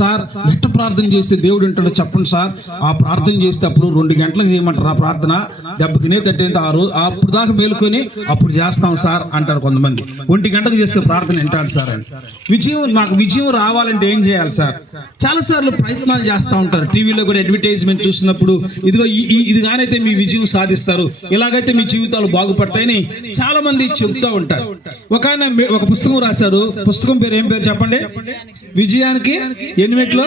Sir ఎట్ట ప్రార్థన చేస్తే దేవుడు వింటాడో చెప్పండి సార్. ఆ ప్రార్థన చేస్తే అప్పుడు 2 గంటలకు చేయమంటారు. ఆ ప్రార్థన దెబ్బకినే తట్టేంత అప్పుడు దాకా మేలుకొని అప్పుడు చేస్తాం సార్ అంటారు కొంతమంది. 1 గంటకు చేస్తే ప్రార్థన వింటాడు సార్ అని. మాకు విజయం రావాలంటే ఏం చేయాలి సార్? చాలా సార్లు ప్రయత్నాలు చేస్తూ ఉంటారు. టీవీలో కూడా అడ్వర్టైజ్మెంట్ చూసినప్పుడు ఇదిగో ఇది కానైతే మీ విజయం సాధిస్తారు, ఇలాగైతే మీ జీవితాలు బాగుపడతాయని చాలా మంది చెబుతూ ఉంటారు. ఒక పుస్తకం రాశారు. పుస్తకం పేరు ఏం పేరు చెప్పండి? విజయానికి ఎన్ని మెట్లు?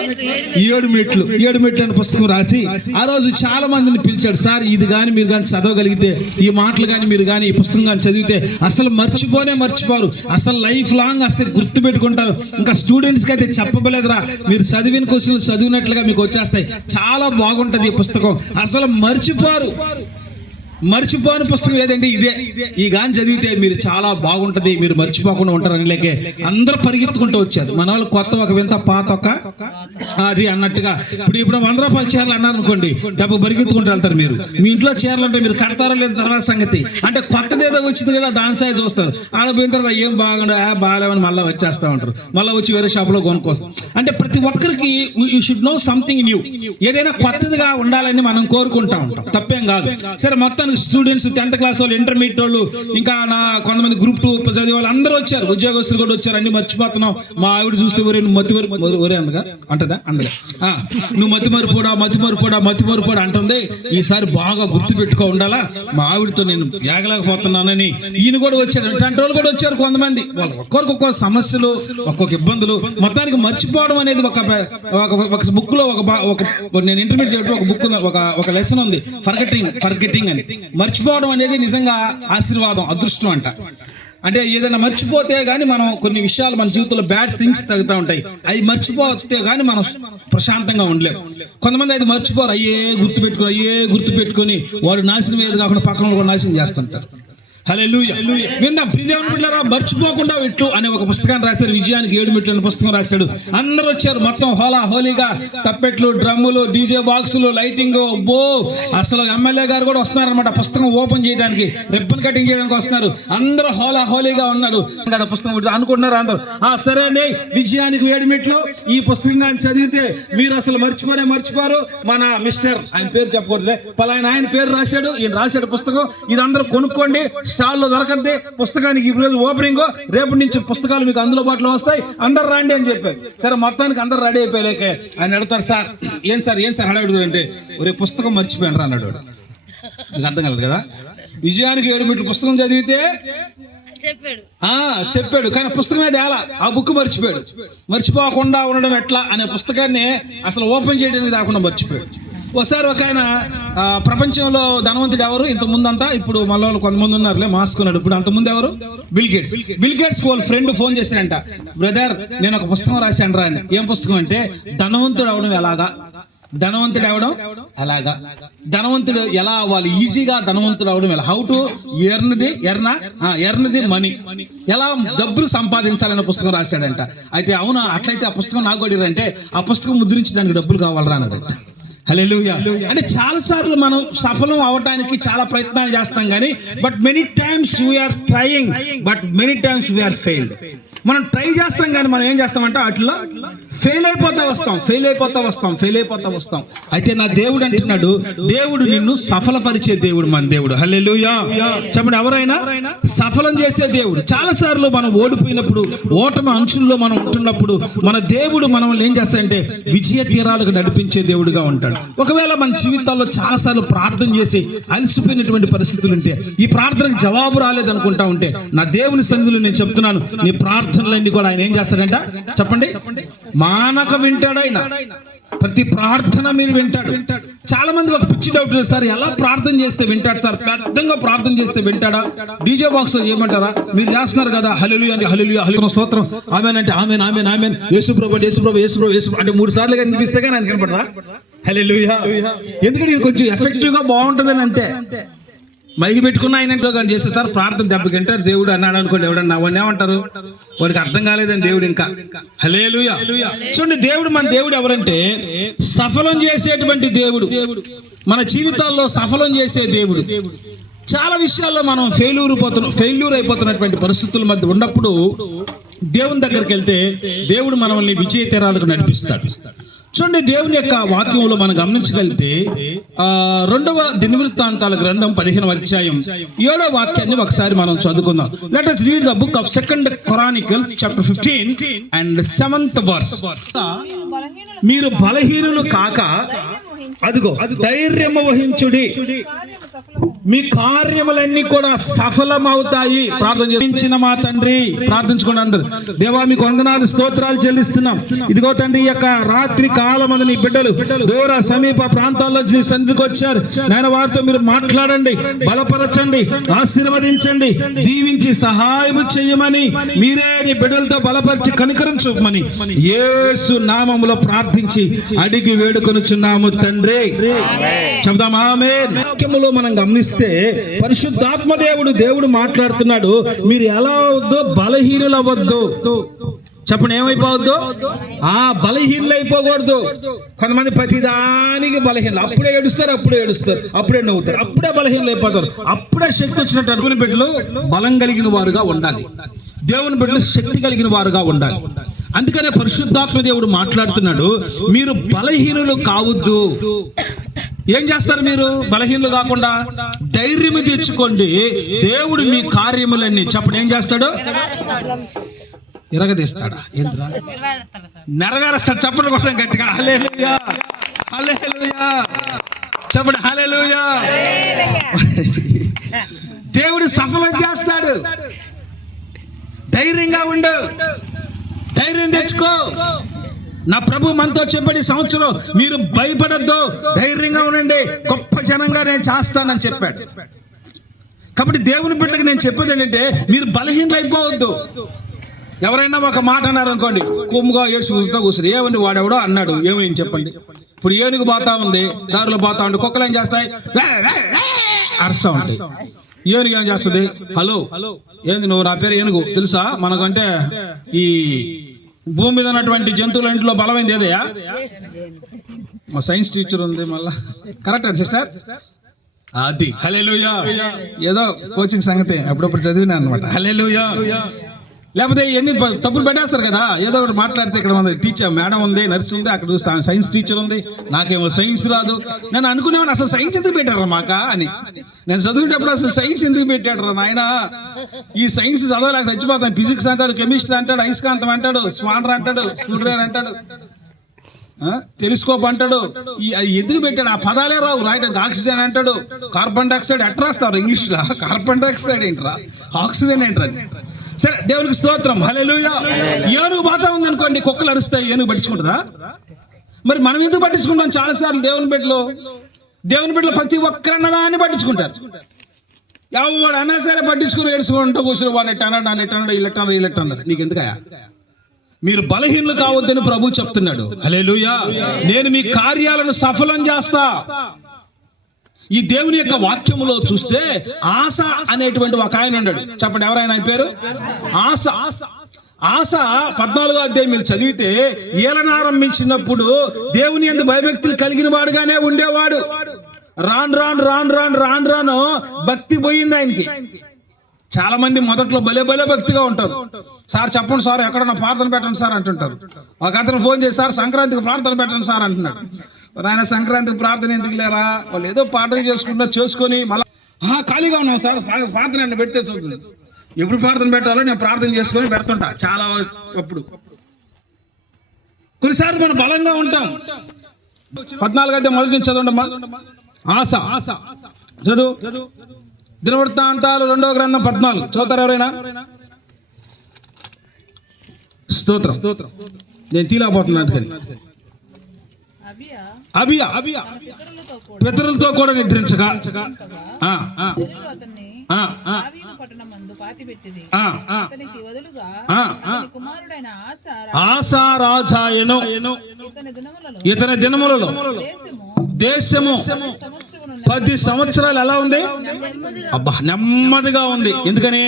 7 మెట్లు. 7 మెట్లు అనే పుస్తకం రాసి ఆ రోజు చాలా మందిని పిలిచాడు. సార్ ఇది కానీ మీరు కానీ చదవగలిగితే, ఈ మాటలు కానీ మీరు కానీ ఈ పుస్తకం కానీ చదివితే అసలు మర్చిపోరు, అసలు లైఫ్ లాంగ్ అసలు గుర్తు పెట్టుకుంటారు. ఇంకా స్టూడెంట్స్కి అయితే చెప్పబలేదురా, మీరు చదివిన క్వశ్చన్లు చదివినట్లుగా మీకు వచ్చేస్తాయి. చాలా బాగుంటుంది ఈ పుస్తకం, అసలు మర్చిపోని పుస్తకం ఏదంటే ఇదే. ఈ గాని చదివితే మీరు చాలా బాగుంటది, మీరు మర్చిపోకుండా ఉంటారని లేకే అందరూ పరిగెత్తుకుంటూ వచ్చారు. మన వాళ్ళు కొత్త ఒక వింత పాత ఒక అది అన్నట్టుగా. ఇప్పుడు 100 రూపాయల చీరలు అన్నారు అనుకోండి, డబ్బు పరిగెత్తుకుంటూ వెళ్తారు. మీరు మీ ఇంట్లో చీరలు అంటే మీరు కడతారో లేదా తర్వాత సంగతి. అంటే కొత్తది ఏదో వచ్చింది కదా దాని సాయి చూస్తారు. ఆడ పోయిన తర్వాత ఏం బాగాలేమని మళ్ళీ వచ్చేస్తూ ఉంటారు. మళ్ళీ వచ్చి వేరే షాప్లో కొనుక్కొస్తారు. అంటే ప్రతి ఒక్కరికి you should know something new. ఏదైనా కొత్తదిగా ఉండాలని మనం కోరుకుంటా ఉంటాం, తప్పేం కాదు. సరే, మొత్తానికి స్టూడెంట్స్ 10th క్లాస్ వాళ్ళు, ఇంటర్మీడియట్ వాళ్ళు, ఇంకా కొంతమంది గ్రూప్ 2 చదివే వాళ్ళు అందరూ వచ్చారు. ఉద్యోగస్తులు కూడా వచ్చారు. అన్ని మర్చిపోతున్నావు. మా ఆవిడ చూస్తే నువ్వు ఒరే అందగా అంటదా అందగా నువ్వు మతిమరుపోడా అంటుంది. ఈసారి బాగా గుర్తు పెట్టుకో ఉండాలా, మా ఆవిడతో నేను ఏగలేకపోతున్నానని ఈయన కూడా వచ్చారు. 10 రోజులు కూడా వచ్చారు కొంతమంది. వాళ్ళు ఒక్కొక్క సమస్యలు, ఒక్కొక్క ఇబ్బందులు. మొత్తానికి మర్చిపోవడం అనేది ఒక బుక్ లో నేను ఇంటర్మీడియట్ ఒక బుక్ ఒక లెసన్ ఉంది, ఫర్గెటింగ్ అని. మర్చిపోవడం అనేది నిజంగా ఆశీర్వాదం, అదృష్టం అంట. అంటే ఏదైనా మర్చిపోతే గానీ మనం కొన్ని విషయాలు మన జీవితంలో బ్యాడ్ థింగ్స్ తగ్గుతూ ఉంటాయి. అవి మర్చిపోతే గానీ మనం ప్రశాంతంగా ఉండలేము. కొంతమంది అది మర్చిపోరు, అయ్యే గుర్తుపెట్టుకొని వాడు నాశనం ఏది కాకుండా పక్కన కూడా నాశనం చేస్తుంటారు. హల్లెలూయా. విందాం ప్రియదేవుని బిడ్డలారా, మర్చిపోకుండా ఇట్లు అనే ఒక పుస్తకాన్ని రాశారు. విజయానికి 7 మెట్లు అనే పుస్తకం రాశాడు. అందరూ వచ్చారు. మొత్తం హోలీగా తప్పెట్లు, డ్రమ్ములు, డీజే బాక్సులు, లైటింగ్. అసలు ఎమ్మెల్యే గారు కూడా వస్తున్నారనమాట పుస్తకం ఓపెన్ చేయడానికి, రిబ్బన్ కటింగ్ చేయడానికి వస్తున్నారు. అందరూ హోలీగా ఉన్నారు. పుస్తకం అనుకుంటున్నారు అందరూ. సరే అండి, విజయానికి 7 మెట్లు ఈ పుస్తకం కానీ చదివితే మీరు అసలు మర్చిపోరు. మన మిస్టర్, ఆయన పేరు చెప్పకూడదులే, పలానా ఆయన పేరు రాశాడు, ఈయన రాశాడు పుస్తకం. ఇది అందరూ కొనుక్కోండి, స్టాల్లో దొరకద్ది. పుస్తకానికి ఈరోజు ఓపెనింగ్, రేపటి నుంచి పుస్తకాలు మీకు అందుబాటులో వస్తాయి, అందరు రండి అని చెప్పారు. సరే, మొత్తానికి అందరు రెడీ అయిపోయాక ఆయన అడుగుతారు, సార్ ఏం సార్ హడావిడి అంటే, ఒరే పుస్తకం మర్చిపోయాను రా అన్నాడు. మీకు అర్థం కలదు కదా. విజయానికి 7 మెట్లు పుస్తకం చదివితే చెప్పాడు, కానీ పుస్తకమే తేలా, ఆ బుక్ మర్చిపోకుండా ఉండడం ఎట్లా అనే పుస్తకాన్ని అసలు ఓపెన్ చేయడానికి రాకుండా మర్చిపోయాడు. ఒకసారి ఒక ఆయన, ప్రపంచంలో ధనవంతుడు ఎవరు ఇంతకుముందు అంతా, ఇప్పుడు మళ్ళీ కొంతమంది ఉన్నారులే మాస్కున్నాడు. ఇప్పుడు అంతకుముందు ఎవరు? బిల్ గేట్స్ వాళ్ళ ఫ్రెండ్ ఫోన్ చేశాడంట, బ్రదర్ నేను ఒక పుస్తకం రాశాను రా అని. ఏం పుస్తకం అంటే, ధనవంతుడు అవడం ఎలాగా, ధనవంతుడు ఎలా అవ్వాలి, ఈజీగా ధనవంతుడు అవడం ఎలా, how to earn the money, ఎలా డబ్బులు సంపాదించాలనే పుస్తకం రాశాడంట. అయితే అవునా, అట్లయితే ఆ పుస్తకం నాకు అడిగారంటే ఆ పుస్తకం ముద్రించడానికి డబ్బులు కావాలరా అన్నాడంట. హల్లెలూయా. అంటే చాలా సార్లు మనం సఫలం అవడానికి చాలా ప్రయత్నాలు చేస్తాం కానీ, but many times we are trying, but many times we are failed. మనం ట్రై చేస్తాం కానీ మనం ఏం చేస్తామంటే అట్లా ఫెయిల్ అయిపోతా వస్తాం. అయితే నా దేవుడు అంటున్నాడు, దేవుడు నిన్ను సఫలపరిచే దేవుడు మన దేవుడు. హల్లెలూయా. చెప్పండి, ఎవరైనా సఫలం చేసే దేవుడు. చాలా సార్లు మనం ఓడిపోయినప్పుడు, ఓటమి అంచుల్లో మనం ఉంటున్నప్పుడు మన దేవుడు మనల్ని ఏం చేస్తాడంటే విజయ తీరాలకు నడిపించే దేవుడుగా ఉంటాడు. ఒకవేళ మన జీవితాల్లో చాలా సార్లు ప్రార్థన చేసి అలసిపోయినటువంటి పరిస్థితులు ఉంటే, ఈ ప్రార్థనకు జవాబు రాలేదనుకుంటా ఉంటే, నా దేవుని సన్నిధిలో నేను చెప్తున్నాను, నీ ప్రార్థనలన్నీ కూడా ఆయన ఏం చేస్తాడంట చెప్పండి, మానక వింటాడు. ఆయన ప్రతి ప్రార్థన మీరు వింటాడు. చాలా మంది ఒక పిచ్చి డౌట్, సార్ ఎలా ప్రార్థన చేస్తే వింటాడు సార్, పెద్దగా ప్రార్థన చేస్తే వింటాడా, డీజే బాక్స్ చేయమంటారా, మీరు చేస్తున్నారు కదా హల్లెలూయా అంటే హల్లెలూయా, స్తోత్రం, ఆమేన్ అంటే ఆమేన్, యేసుప్రభు అంటే 3 సార్లు కనిపిస్తే కానీ ఆయన కనపడరా, హల్లెలూయా. ఎందుకంటే ఇది కొంచెం ఎఫెక్టివ్ గా బాగుంటుందని అంతే. మైకి పెట్టుకున్న ఆయన కానీ చేస్తే సార్ ప్రార్థన దెబ్బకింటారు దేవుడు అన్నాడు అనుకోండి, ఎవడన్నా వాడిని ఏమంటారు, వాడికి అర్థం కాలేదని దేవుడు ఇంకా. హల్లెలూయా. చూడండి, మన దేవుడు ఎవరంటే సఫలం చేసేటువంటి దేవుడు, మన జీవితాల్లో సఫలం చేసే దేవుడు. చాలా విషయాల్లో మనం ఫెయిల్యూర్ అయిపోతున్నటువంటి పరిస్థితుల మధ్య ఉన్నప్పుడు దేవుని దగ్గరికి వెళ్తే దేవుడు మనల్ని విజయ తీరాలకు నడిపిస్తాడు. చూడండి, దేవుని యొక్క వాక్యంలో మనం గమనించగలిగితే 2వ దినవృత్తాంతాల గ్రంథం 15వ అధ్యాయం 7వ వాక్యాన్ని ఒకసారి మనం చదువుకుందాం. Let us read the book of 2nd Chronicles chapter 15 and 7th verse. మీరు బలహీనులు కాక అదిగో ధైర్యము వహించుడి, మీ కార్యములన్నీ కూడా సఫలమవుతాయి. ప్రార్థన చేయించిన మా తండ్రి, ప్రార్థించుకోండి అందరు. దేవా మీకు వందనాలు స్తోత్రాలు చెల్లిస్తున్నాం. ఇదిగో తండ్రి, ఈ యొక్క రాత్రి కాలమందు నీ బిడ్డలు దూర సమీప ప్రాంతాల్లో నీ సన్నిధికి వచ్చారు నాయన. వారితో మీరు మాట్లాడండి, బలపరచండి, ఆశీర్వదించండి, దీవించి సహాయం చేయమని మీరే నీ బిడ్డలతో బలపరిచి కనికరం చూపమని యేసు నామములో ప్రార్థించి అడిగి వేడుకొనుచున్నాము తండ్రి. చెప్దాం ఆమేన్. వాక్యములో మనం గమనిస్తే పరిశుద్ధాత్మ దేవుడు మాట్లాడుతున్నాడు. మీరు ఎలా అవద్దు, బలహీనులు అవ్వద్దు. చెప్పండి, ఏమైపోవద్దు? బలహీనులు అయిపోకూడదు. కొంతమంది ప్రతిదానికి బలహీనలు, అప్పుడే ఏడుస్తారు, అప్పుడే నవ్వుతారు, అప్పుడే బలహీనలు అయిపోతారు, అప్పుడే శక్తి వచ్చినట్టు. దేవుని బిడ్డలు బలం కలిగిన వారుగా ఉండాలి, దేవుని బిడ్డలు శక్తి కలిగిన వారుగా ఉండాలి. అందుకనే పరిశుద్ధాత్మ దేవుడు మాట్లాడుతున్నాడు, మీరు బలహీనులు కావద్దు. ఏం చేస్తారు మీరు బలహీనులు కాకుండా? ధైర్యం తెచ్చుకోండి. దేవుడు మీ కార్యములన్నీ చెప్పండి ఏం చేస్తాడు? ఇరగదీస్తాడా? నెరవేరుస్తాడు. చెప్పండి కొడతాం గట్టిగా. హల్లెలూయా, హల్లెలూయా, చెప్పండి హల్లెలూయా. దేవుడు సఫలం చేస్తాడు. ధైర్యంగా ఉండు, ధైర్యం తెచ్చుకో. నా ప్రభు మనతో చెప్పండి, సంవత్సరం మీరు భయపడద్దు, ధైర్యంగా ఉండండి, గొప్ప జనంగా నేను చేస్తానని చెప్పాడు. కాబట్టి దేవుని బిడ్డకి నేను చెప్పేది ఏంటంటే, మీరు బలహీనలు అయిపోవద్దు. ఎవరైనా ఒక మాట అన్నారు అనుకోండి, కొమ్ముగా ఏడ్చుకుంటూ కూర్చుని, ఏమండి వాడెవడో అన్నాడు, ఏమైంది చెప్పండి. ఇప్పుడు ఏనుగు పోతా ఉంది, దారిలో పోతా ఉంటే కుక్కలు ఏం చేస్తాయి? అరుస్తూ ఉంటాయి. ఏనుగు ఏం చేస్తుంది? హలో, ఏంది నువ్వు, నా పేరు ఏనుగు తెలుసా? మనకంటే ఈ భూమి మీద ఉన్నటువంటి జంతువులంటిలో బలమైంది ఏదయ్యా? మా సైన్స్ టీచర్ ఉంది మళ్ళా. కరెక్ట్ అండి సిస్టర్, అది. హల్లెలూయా. ఏదో కోచింగ్ సంగతి అప్పుడప్పుడు చదివినా అనమాట. హల్లెలూయా. లేకపోతే ఎన్ని తప్పులు పెట్టేస్తారు కదా, ఏదో ఒకటి మాట్లాడితే. ఇక్కడ మన టీచర్ మేడం ఉంది, నర్స్ ఉంది, అక్కడ చూస్తే సైన్స్ టీచర్ ఉంది, నాకేమో సైన్స్ రాదు. నేను అనుకునేవాడిని, అసలు సైన్స్ ఎందుకు పెట్టారా మాకా అని. నేను చదువునేటప్పుడు అసలు సైన్స్ ఎందుకు పెట్టాడు రా నాయన, ఈ సైన్స్ చదవలేక చచ్చిపోతాను. ఫిజిక్స్ అంటాడు, కెమిస్ట్రీ అంటాడు, అయస్కాంతం అంటాడు, స్పానర్ అంటాడు, స్క్రూ డ్రైవర్ అంటాడు, టెలిస్కోప్ అంటాడు. ఎందుకు పెట్టాడు? ఆ పదాలే రావు రాయడానికి. ఆక్సిజన్ అంటాడు, కార్బన్ డైఆక్సైడ్ ఎట్లా రాస్తారు ఇంగ్లీష్లో? కార్బన్ డైఆక్సైడ్ ఏంట్రా, ఆక్సిజన్ ఏంట్రా? సరే, దేవునికి స్తోత్రం. హల్లెలూయా. ఏనుగు బాతా ఉంది అనుకోండి, కుక్కలు అరుస్తాయి, ఏనుగు పట్టించుకుంటుందా? మరి మనం ఎందుకు పట్టించుకుంటాం? చాలాసార్లు దేవుని బిడ్డలు ప్రతి ఒక్కరన్నదాన్ని పట్టించుకుంటారు. ఎవడు అన్నా సరే పట్టించుకుని ఏడుచుకుంటూ కూర్చుని వాడిని ఎట్టన్నాడు, ఇల్లెట్టన్నారు. నీకు ఎందుకయా? మీరు బలహీనులు కావద్దని ప్రభు చెప్తున్నాడు. హల్లెలూయా. నేను మీ కార్యాలను సఫలం చేస్తా. ఈ దేవుని యొక్క వాక్యములో చూస్తే ఆశ అనేటువంటి ఒక ఆయన ఉన్నాడు. చెప్పండి, ఎవరైనా ఆయన పేరు? ఆశ. 14వ అధ్యాయం మీరు చదివితే, ఏలనారంభించినప్పుడు దేవుని యందు భయభక్తులు కలిగిన వాడుగానే ఉండేవాడు. రాను భక్తి పోయింది ఆయనకి. చాలా మంది మొదట్లో భలే భక్తిగా ఉంటారు. సార్ చెప్పండి సార్, ఎక్కడన్నా ప్రార్థన పెట్టండి సార్ అంటుంటారు. ఒక అతను ఫోన్ చేసి, సార్ సంక్రాంతికి ప్రార్థన పెట్టండి సార్ అంటున్నాడు. ఆయన సంక్రాంతికి ప్రార్థన ఎందుకు లేరా? వాళ్ళు ఏదో ప్రార్థన చేసుకుంటారు, చేసుకొని మళ్ళీ ఖాళీగా ఉన్నాం సార్, ప్రార్థన పెడితే చూస్తుంది. ఎప్పుడు ప్రార్థన పెట్టాలో నేను ప్రార్థన చేసుకొని పెడుతుంటా. చాలా అప్పుడు కొన్నిసార్లు మనం బలంగా ఉంటాం. 14వ అధ్యాయం మొదటి నుంచి చదవండమ్మా. ఆశ చదువు. దినవృత్తాంతాలు 2వ గ్రంథం 14 చదువుతారు ఎవరైనా? స్తోత్రం. నేను తీలేకపోతున్నాను. అందుకని అబియా పితరులతో కూడా నిద్రించగా ఆసా రాజాయను ఇతని దినములలో దేశము 10 సంవత్సరాలు ఎలా ఉంది? అబ్బా, నెమ్మదిగా ఉంది. ఎందుకని?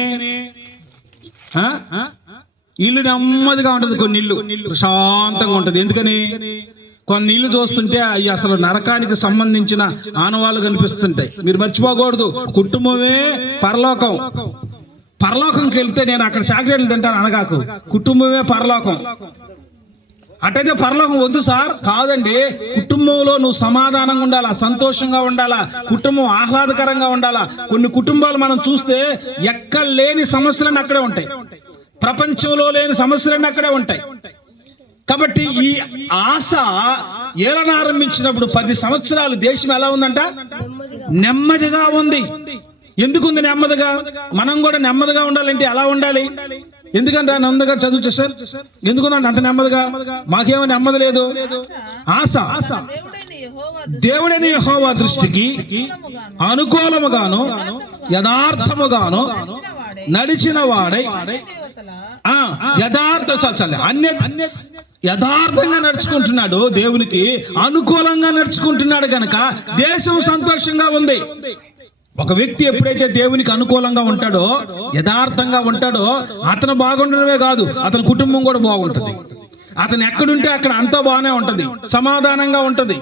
ఇల్లు నెమ్మదిగా ఉంటుంది, కొన్ని ఇల్లు ప్రశాంతంగా ఉంటుంది. ఎందుకని? కొన్ని ఇల్లు చూస్తుంటే అవి అసలు నరకానికి సంబంధించిన ఆనవాళ్ళు కనిపిస్తుంటాయి. మీరు మర్చిపోకూడదు, కుటుంబమే పరలోకం. పరలోకంకి వెళ్తే నేను అక్కడ చాక్లెట్లు తింటాను అనగాకు, కుటుంబమే పరలోకం. అటైతే పరలోకం వద్దు సార్. కాదండి, కుటుంబంలో నువ్వు సమాధానంగా ఉండాలా, సంతోషంగా ఉండాలా, కుటుంబం ఆహ్లాదకరంగా ఉండాలా. కొన్ని కుటుంబాలు మనం చూస్తే ఎక్కడ లేని సమస్యలన్నీ అక్కడే ఉంటాయి, ప్రపంచంలో లేని సమస్యలన్నీ అక్కడే ఉంటాయి. కాబట్టి ఈ ఆశ ఏలన ఆరంభించినప్పుడు 10 సంవత్సరాలు దేశం ఎలా ఉందంట? నెమ్మదిగా ఉంది. ఎందుకుంది నెమ్మదిగా? మనం కూడా నెమ్మదిగా ఉండాలంటే ఎలా ఉండాలి? ఎందుకంటే నెమ్మదిగా చదువు సార్, ఎందుకుందంటే అంత నెమ్మదిగా? మాకేమో నెమ్మది లేదు. ఆశ దేవుడైన యెహోవా దృష్టికి అనుకూలముగాను యథార్థముగాను నడిచిన వాడై యథార్థంగా నడుచుకుంటున్నాడు, దేవునికి అనుకూలంగా నడుచుకుంటున్నాడు కనుక దేశం సంతోషంగా ఉంది. ఒక వ్యక్తి ఎప్పుడైతే దేవునికి అనుకూలంగా ఉంటాడో, యథార్థంగా ఉంటాడో, అతను బాగుండడమే కాదు, అతని కుటుంబం కూడా బాగుంటుంది. అతను ఎక్కడుంటే అక్కడ అంతా బాగానే ఉంటది, సమాధానంగా ఉంటది.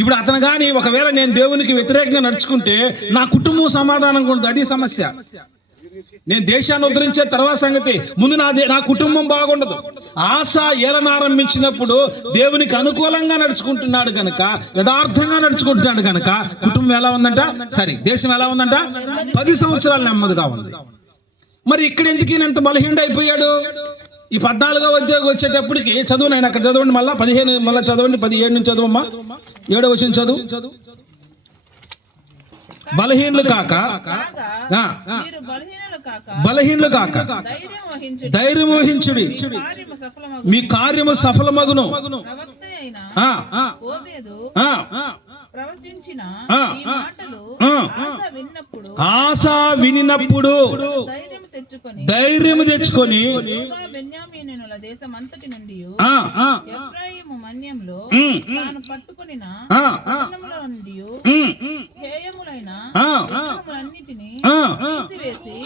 ఇప్పుడు అతను కానీ ఒకవేళ నేను దేవునికి వ్యతిరేకంగా నడుచుకుంటే నా కుటుంబం సమాధానంగా ఉంటుంది. అది సమస్య. నేను దేశాన్ని ఉద్ధరించే తర్వాత సంగతి, ముందు నా కుటుంబం బాగుండదు. ఆశ ఏలన ఆరంభించినప్పుడు దేవునికి అనుకూలంగా నడుచుకుంటున్నాడు కనుక, యథార్థంగా నడుచుకుంటున్నాడు కనుక కుటుంబం ఎలా ఉందంట? సరే, దేశం ఎలా ఉందంట? 10 సంవత్సరాలు నెమ్మదిగా ఉంది. మరి ఇక్కడ ఎందుకు ఎంత బలహీనుడు అయిపోయాడు? ఈ 14వ ఉద్యోగం వచ్చేటప్పటికి చదువు, నేను అక్కడ చదవండి, మళ్ళా 15 మళ్ళీ చదవండి, 17 నుంచి చదువమ్మా, 7వ వచనం చదువు. బలహీనులు కాక ధైర్యం వహించుడి, మీ కార్యము సఫలమగును. ఆశ వినినప్పుడు ధైర్యం తెచ్చుకొని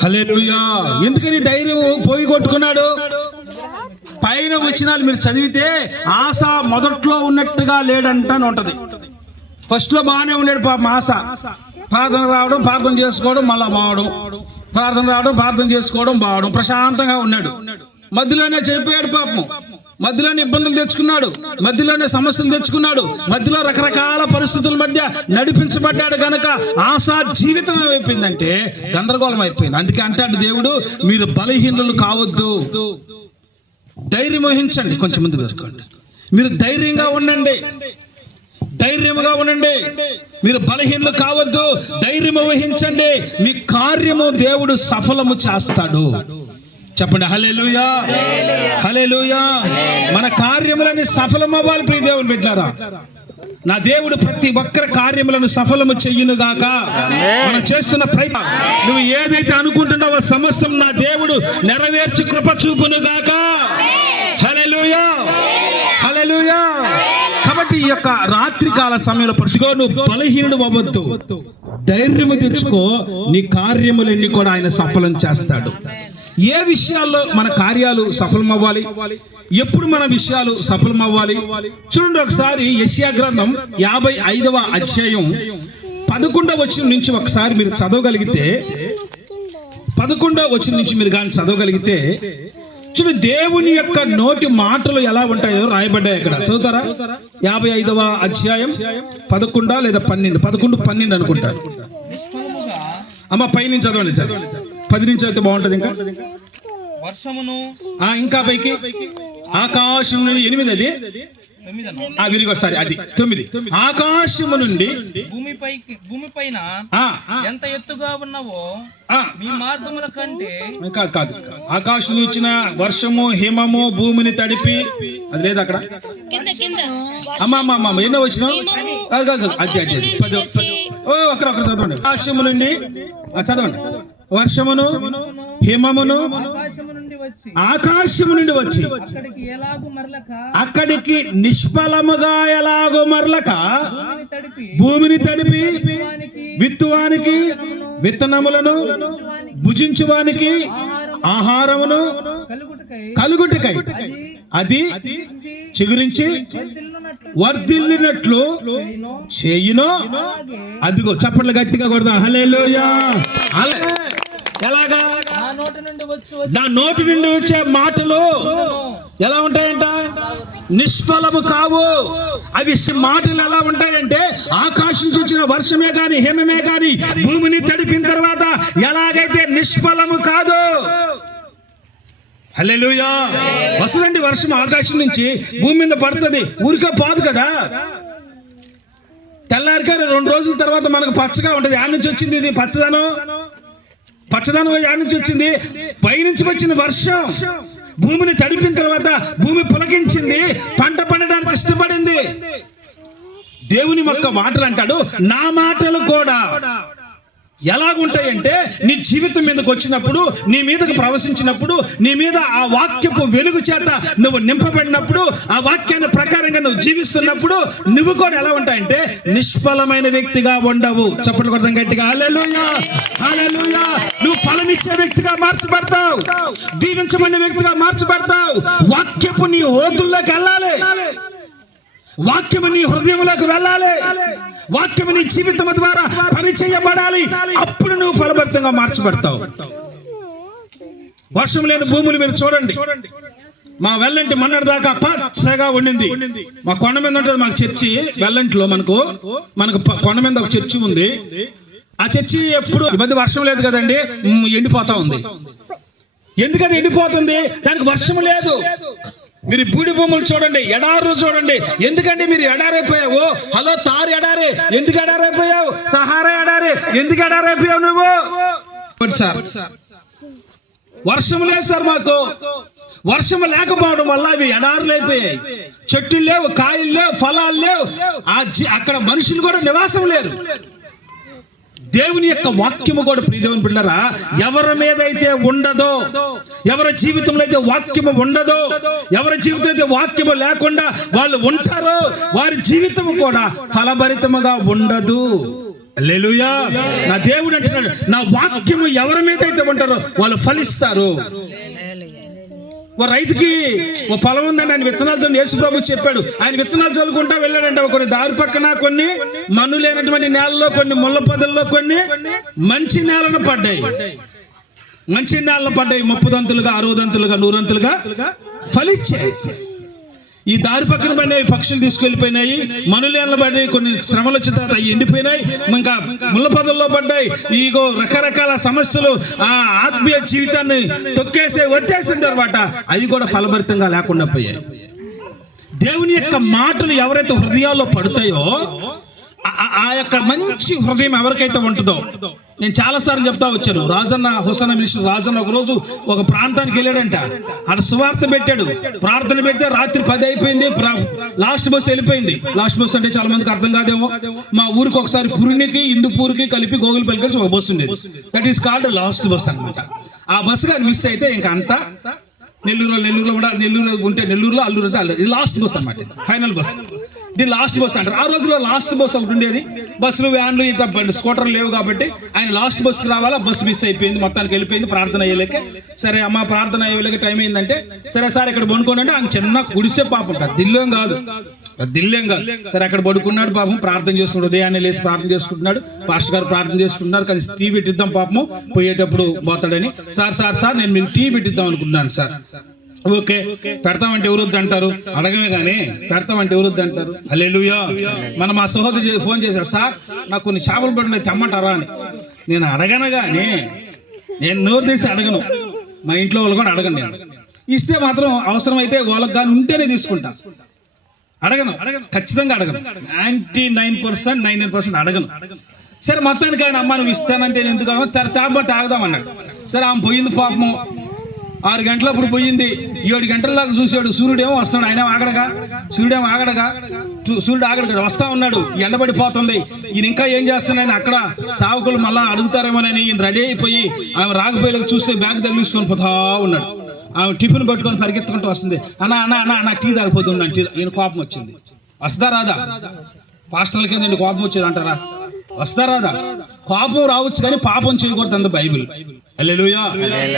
హల్లెలూయా. ఎందుకని ధైర్యం పోయి కొట్టుకున్నాడు? పైన వచనాలు మీరు చదివితే ఆశ మొదట్లో ఉన్నట్టుగా లేడంటాను ఉంటది. ఫస్ట్ లో బాగానే ఉన్నాడు పాపం. ఆశ ప్రార్థన రావడం, ప్రార్థన చేసుకోవడం, మళ్ళా బావడం, ప్రార్థన రావడం, ప్రార్థన చేసుకోవడం, బావడం, ప్రశాంతంగా ఉన్నాడు. మధ్యలోనే చనిపోయాడు పాపం. మధ్యలోనే ఇబ్బందులు తెచ్చుకున్నాడు, మధ్యలోనే సమస్యలు తెచ్చుకున్నాడు, మధ్యలో రకరకాల పరిస్థితుల మధ్య నడిపించబడ్డాడు కనుక ఆశ జీవితం ఏమైపోయిందంటే గందరగోళం అయిపోయింది. అందుకే అంటాడు దేవుడు, మీరు బలహీనులు కావద్దు, ధైర్యం వహించండి. కొంచెం ముందుకు జరుపుకోండి. మీరు ధైర్యంగా ఉండండి, ధైర్యముగా ఉండండి. మీరు బలహీనులు కావద్దు, ధైర్యం వహించండి. మీ కార్యము దేవుడు సఫలము చేస్తాడు. చెప్పండి హల్లెలూయా, హల్లెలూయా. మన కార్యములని సఫలం అవ్వాలి ప్రియ దేవుని బిడ్డలారా. నా దేవుడు ప్రతి ఒక్కరి కార్యములను సఫలము చెయ్యును గాక. మనం చేస్తున్న ప్రయత్నం, నువ్వు ఏదైతే అనుకుంటున్నావో సమస్తం నా దేవుడు నెరవేర్చి కృప చూపును గాక. హల్లెలూయా, హల్లెలూయా. కాబట్టి ఈ యొక్క రాత్రి కాల సమయంలో పరుచుకో, నువ్వు బలహీనుడు అవ్వద్దు, ధైర్యము తెచ్చుకో. నీ కార్యములన్నీ కూడా ఆయన సఫలం చేస్తాడు. ఏ విషయాల్లో మన కార్యాలు సఫలం అవ్వాలి, ఎప్పుడు మన విషయాలు సఫలం అవ్వాలి చూడండి. ఒకసారి యెషయా గ్రంథం 55వ అధ్యాయం 11వ వచనం నుంచి ఒకసారి మీరు చదవగలిగితే, 11వ వచనం నుంచి మీరు కానీ చదవగలిగితే చూడు, దేవుని యొక్క నోటి మాటలు ఎలా ఉంటాయో రాయబడ్డాయి అక్కడ. చదువుతారా? 55వ అధ్యాయం 11 లేదా 12, 11, 12 అనుకుంటారు. అమ్మ పైనుంచి చదవండి, 10 నుంచి అయితే బాగుంటది. ఇంకా వర్షమును, ఇంకా పైకి ఆకాశం నుండి 8, అది విరిగొకసారి అది 9. ఆకాశము నుండి భూమిపైన ఎంత ఎత్తుగా ఉన్నావో మీ మార్గముల కంటే. కాదు, ఆకాశం ఇచ్చిన వర్షము, హిమము, భూమిని తడిపి, అది లేదు అక్కడ. అమ్మా ఎన్నో వచ్చిన అది 10. ఒకరు చదవండి. ఆకాశము నుండి చదవండి. వర్షమును, హిమమును ఆకాశము నుండి వచ్చి అక్కడికి నిష్ఫలముగా ఎలాగో మరలక భూమిని తడిపి విత్తువానికి, విత్తనములను భుజించువానికి ఆహారమును కలుగుటకై అది చిగురించి వర్ధిల్లినట్లు చేయును. అదిగో చప్పట్లు గట్టిగా కొడదాం. హల్లెలూయా. ఎలాగా? నోటి నుండి నా నోటి నుండి వచ్చే మాటలు ఎలా ఉంటాయంట? నిష్ఫలము కావు. అవి మాటలు ఎలా ఉంటాయంటే ఆకాశం నుంచి వచ్చిన వర్షమే గాని హిమమే గాని భూమిని తడిపిన తర్వాత ఎలాగైతే నిష్ఫలము కాదు. హల్లెలూయా. వస్తుందండి వర్షం ఆకాశం నుంచి భూమి మీద పడుతుంది, ఊరికే పోదు కదా. తెల్లారికే 2 రోజుల తర్వాత మనకు పచ్చగా ఉంటుంది. యాడ్ నుంచి వచ్చింది ఇది పచ్చదనం యాడ్ నుంచి వచ్చింది? పైనుంచి వచ్చిన వర్షం భూమిని తడిపిన తర్వాత భూమి పులకించింది, పంట పండడానికి ఇష్టపడింది. దేవుని యొక్క మాటలు అంటాడు, నా మాటలు కూడా ఎలాగుంటాయంటే నీ జీవితం మీదకి వచ్చినప్పుడు, నీ మీదకు ప్రవశించినప్పుడు, నీ మీద ఆ వాక్యపు వెలుగు చేత నువ్వు నింపబడినప్పుడు, ఆ వాక్యాన్ని ప్రకారంగా నువ్వు జీవిస్తున్నప్పుడు నువ్వు కూడా ఎలా ఉంటాయంటే నిష్ఫలమైన వ్యక్తిగా ఉండవు. చప్పట్లు కొడతాం గట్టిగా. హల్లెలూయా, హల్లెలూయా. నువ్వు ఫలమిచ్చే వ్యక్తిగా మార్చబడతావు, దీవించబడిన వ్యక్తిగా మార్చబడతావు. వాక్యపు నీ హృదయంలోకి వెళ్ళాలి, వాక్యము నీ హృదయంలోకి వెళ్ళాలి, వాక్యము నీ జీవితం ద్వారా పరిచయబడాలి. అప్పుడు నువ్వు ఫలభరితంగా మార్చబడతావు. వర్షం లేని భూములు మీరు చూడండి. మా వెల్లంటి మొన్నటి దాకా పచ్చగా ఉండింది. మా కొండ మీద ఉంటుంది మాకు చర్చి. వెల్లంటిలో మనకు కొండ మీద ఒక చర్చి ఉంది. ఆ చర్చి ఎప్పుడు ఈ మధ్య వర్షం లేదు కదండి, ఎండిపోతా ఉంది. ఎందుకది ఎండిపోతుంది? దానికి వర్షం లేదు. మీరు బూడి భూములు చూడండి, ఎడారులు చూడండి. ఎందుకంటే మీరు ఎడారైపోయావు. హలో తారు ఎడారి, ఎందుకు ఎడారైపోయావు? సహారా ఎడారి, ఎందుకు ఎడారైపోయావు నువ్వు? సార్ వర్షం లేదు సార్. మాకు వర్షం లేకపోవడం వల్ల అవి ఎడారులు అయిపోయాయి. చెట్లు లేవు, కాయలు లేవు, ఫలాలు లేవు. అక్కడ మనుషులు కూడా నివాసం లేరు. దేవుని యొక్క వాక్యము కూడా ప్రియదేవుని బిడ్డలారా, ఎవరి మీద అయితే ఉండదో, ఎవరి జీవితంలో అయితే వాక్యము ఉండదో, ఎవరి జీవితం అయితే వాక్యము లేకుండా వాళ్ళు ఉంటారో వారి జీవితం కూడా ఫలభరితముగా ఉండదు. హల్లెలూయా. నా దేవుడు అంటున్నాడు, నా వాక్యము ఎవరి మీద అయితే ఉంటారో వాళ్ళు ఫలిస్తారు. ఓ రైతుకి ఓ పొలం ఉందని ఆయన విత్తనాలతో యేసు ప్రభు చెప్పాడు. ఆయన విత్తనాలు చల్లుకుంటా వెళ్ళాడంట. కొన్ని దారి పక్కన కొన్ని మన్ను లేనటువంటి నేలలో, కొన్ని ముళ్ళ పొదల్లో, కొన్ని మంచి నేలను పడ్డాయి. మంచి నేలను పడ్డాయి. 30 దంతులుగా, 60 దంతులుగా, 100 దంతులుగా ఫలించాయి. ఈ దారి పక్కన పడినాయి, పక్షులు తీసుకెళ్లిపోయినాయి. మనులేళ్ళ పడ్డాయి, కొన్ని శ్రమలు వచ్చిన తర్వాత ఎండిపోయినాయి. ఇంకా ముళ్ళ పొదల్లో పడ్డాయి. ఇగో రకరకాల సమస్యలు ఆ ఆత్మీయ జీవితాన్ని వచ్చేసిన తర్వాత అవి కూడా ఫలభరితంగా లేకుండా పోయాయి. దేవుని యొక్క మాటలు ఎవరైతే హృదయాల్లో పడతాయో ఆ యొక్క మంచి హృదయం ఎవరికైతే ఉంటుందో, నేను చాలాసార్లు చెప్తా వచ్చాను. హుసన్న మినిస్టర్ రాజన్న ఒకరోజు ఒక ప్రాంతానికి వెళ్ళాడంట. అక్కడ సువార్త పెట్టాడు. ప్రార్థన పెడితే రాత్రి 10 అయిపోయింది. లాస్ట్ బస్సు వెళ్ళిపోయింది. లాస్ట్ బస్సు అంటే చాలా మందికి అర్థం కాదేమో. మా ఊరికి ఒకసారి పురినికి హిందూపూర్కి కలిపి గోగులపల్లి కలిసి ఒక బస్సు ఉండేది. That is called last bus అనమాట. ఆ బస్సు కానీ మిస్ అయితే ఇంకా అంతా నెల్లూరులో కూడా, నెల్లూరు ఉంటే నెల్లూరులో, అల్లూరు అంటే అల్లూరు. ఇది లాస్ట్ బస్ అనమాట, ఫైనల్ బస్. దీన్ని లాస్ట్ బస్ అంటారు. ఆ రోజుల్లో లాస్ట్ బస్ ఒకటి ఉండేది. బస్సులు, వ్యాన్లు, ఇట్లా స్కూటర్లు లేవు కాబట్టి ఆయన లాస్ట్ బస్కి రావాలా. బస్సు మిస్ అయిపోయింది, మొత్తానికి వెళ్ళిపోయింది. ప్రార్థన అయ్యేలేక సరే అమ్మ ప్రార్థన అయ్యేలేక టైం అయిందంటే సరే సార్ ఇక్కడ పడుకోండి. ఆయన చిన్న గుడిసే పాపం, దిల్లేం కాదు. సరే అక్కడ పడుకున్నాడు పాపం. ప్రార్థన చేసుకున్నాడు, ఉదయాన్నే లేచి ప్రార్థన చేసుకుంటున్నాడు. పాస్టర్ గారు ప్రార్థన చేసుకుంటున్నారు. కానీ టీ పెట్టిద్దాం పాపము, పోయేటప్పుడు పోతాడని. సార్ నేను మీకు టీ పెట్టిద్దాం అనుకుంటున్నాను సార్. ఓకే పెడతామంటే ఎవరు వద్దు అంటారు? అడగమే కానీ పెడతామంటే ఎవరు వద్దు అంటారు? హల్లెలూయా. మనం మా సహోదరు ఫోన్ చేశారు, సార్ నాకు కొన్ని చేపలు పడినాయి తెమ్మంటారా అని. నేను అడగను కానీ, నేను నోరు తీసి అడగను. మా ఇంట్లో వాళ్ళు కూడా అడగను. నేను ఇస్తే మాత్రం అవసరమైతే వాళ్ళకి కానీ ఉంటేనే తీసుకుంటా. అడగను, ఖచ్చితంగా అడగను. 99% అడగను. సరే మొత్తానికి ఆయన అమ్మ నువ్వు ఇస్తానంటే నేను ఎందుకు తాగుదాం అన్నాడు. సరే ఆమె పోయింది పాపము. 6 గంటలప్పుడు పోయింది. 7 గంటల దాకా చూశాడు. సూర్యుడేమో వస్తున్నాడు, ఆయన ఆగడగా. సూర్యుడు ఆగడగా వస్తా ఉన్నాడు. ఎండబడిపోతుంది. ఈయన ఇంకా ఏం చేస్తున్నాయని అక్కడ సావుకులు మళ్ళా అడుగుతారేమోనని ఈయన రెడీ అయిపోయి ఆమె రాకపోయేలాగా చూస్తే బ్యాగ్ తగిలించుకొని పోతా ఉన్నాడు. ఆమె టిఫిన్ పట్టుకొని పరిగెత్తుకుంటూ వస్తుంది. అన్న టీ తాగిపోతున్నాను. ఈయన కోపం వచ్చింది. వస్తా రాదా? పాస్టర్లకి ఏంటండి కోపం వచ్చేది అంటారా? వస్తా రాదా? కోపం రావచ్చు కానీ పాపం చేయకూడదు అంత బైబిల్. హల్లెలూయా.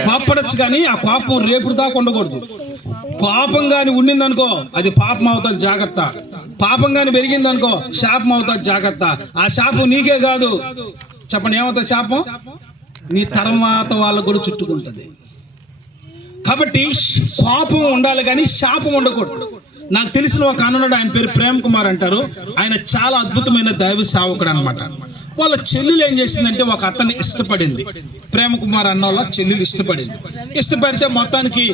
కోపడచ్చు కానీ ఆ కోపం రేపు దాకా ఉండకూడదు. కోపం కానీ ఉండిందనుకో అది పాపం అవుతుంది, జాగ్రత్త. పాపం కానీ పెరిగిందనుకో శాపం అవుతుంది, జాగ్రత్త. ఆ శాపం నీకే కాదు. చెప్పండి, ఏమవుతుంది శాపం? నీ తర్వాత వాళ్ళకు కూడా చుట్టుకుంటుంది. కాబట్టి కోపం ఉండాలి కానీ శాపం ఉండకూడదు. నాకు తెలిసిన ఒక అన్నడు, ఆయన పేరు ప్రేమ్ కుమార్ అంటారు. ఆయన చాలా అద్భుతమైన దైవ సేవకుడు అనమాట. వాళ్ళ చెల్లెలు ఏం చేసిందంటే ఒక అతన్ని ఇష్టపడింది. ప్రేమ్ కుమార్ అన్న వాళ్ళ చెల్లెలు ఇష్టపడితే మొత్తానికి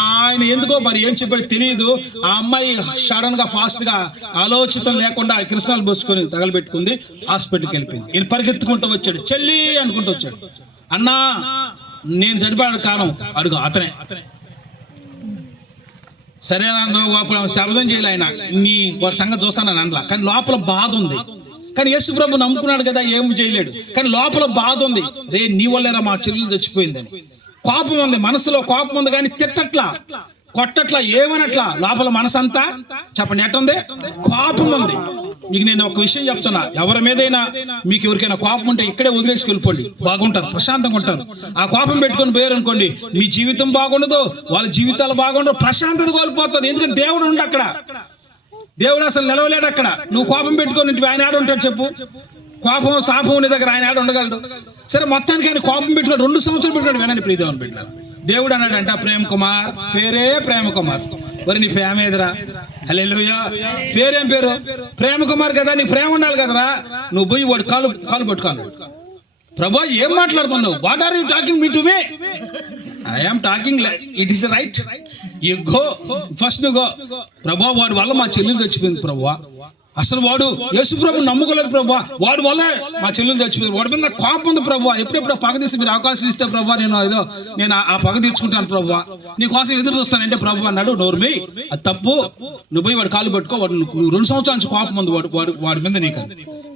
ఆయన ఎందుకో మరి ఏం చెప్పాడు తెలియదు, ఆ అమ్మాయి సడన్ గా ఫాస్ట్ గా ఆలోచితం లేకుండా కృష్ణాలు పోసుకొని తగలబెట్టుకుంది, హాస్పిటల్కి వెళ్ళిపోయింది. ఈయన పరిగెత్తుకుంటూ వచ్చాడు, చెల్లి అనుకుంటూ వచ్చాడు. అన్నా నేను చనిపోయాడు కారణం అడుగు అతనే. సరేనా అప్పుడు శబ్దం చేయలే ఆయన, నీ వాడి సంగతి చూస్తానని అనలా. కానీ లోపల బాధ ఉంది. కానీ యేసు ప్రభు నమ్ముకున్నాడు కదా, ఏం చేయలేడు. కానీ లోపల బాధ ఉంది, రే నీ వల్లేరా మా చెల్లెలు చచ్చిపోయిందని. కోపం ఉంది, మనసులో కోపం ఉంది, కానీ తిట్టట్లా కొట్టట్లా ఏమనట్లా. లోపల మనసంతా చెప్పండి ఎట్టుంది, కోపం ఉంది. మీకు నేను ఒక విషయం చెప్తున్నా, ఎవరి మీదైనా మీకు ఎవరికైనా కోపం ఉంటే ఇక్కడే వదిలేసి వెళ్ళిపోండి, బాగుంటారు, ప్రశాంతంగా ఉంటారు. ఆ కోపం పెట్టుకొని పోయారు అనుకోండి, మీ జీవితం బాగుండదు, వాళ్ళ జీవితాలు బాగుండదు, ప్రశాంతత కోల్పోతారు. ఎందుకంటే దేవుడు ఉండు అక్కడ, దేవుడు అసలు నిలవలేడు అక్కడ. నువ్వు కోపం పెట్టుకొని ఆయన ఆడ ఉంటాడు చెప్పు, కోపం తాపం ఉండే దగ్గర ఆయన ఆడ ఉండగలడు. సరే మొత్తానికి ఆయన కోపం పెట్టుకున్నాడు, 2 సంవత్సరాలు పెట్టుకున్నాడు. వినండి ప్రియదేవుని పెట్టారు. దేవుడు అన్నాడంట, ప్రేమ్ కుమార్, పేరే ప్రేమ్ కుమార్, మరి నీ ప్రేమ ఏదిరా? హల్లెలూయా. పేరేం పేరు? ప్రేమ్ కుమార్ కదా, నీ ప్రేమ ఉండాలి కదరా. నువ్వు పోయి వాడు కాలు పట్టుకోను. ప్రభా ఏం మాట్లాడుతున్నావు? What are you talking me to me? I am talking, it is right, you go first, నువ్వు గో. ప్రభా వాడి వల్ల మా చెల్లెలు చచ్చిపోయింది ప్రభా, అసలు వాడు యేసు ప్రభు నమ్ముకోలేదు ప్రభా, వాడి వల్ల మా చెల్లెలు చచ్చిపోయింది, వాడి మీద కోపం ఉంది ప్రభా, ఎప్పుడెప్పుడు పగ తీస్తే మీరు అవకాశం ఇస్తే ప్రభా నేను ఆ పగ తీర్చుకుంటాను ప్రభా, నీ కోసం ఎదురు చూస్తానంటే ప్రభు అన్నాడు. నోర్మి, అది తప్పు, నువ్వు పోయి వాడు కాలు పట్టుకో, వాడు నువ్వు 2 సంవత్సరాల నుంచి కోపం ఉంది వాడి మీద నీకు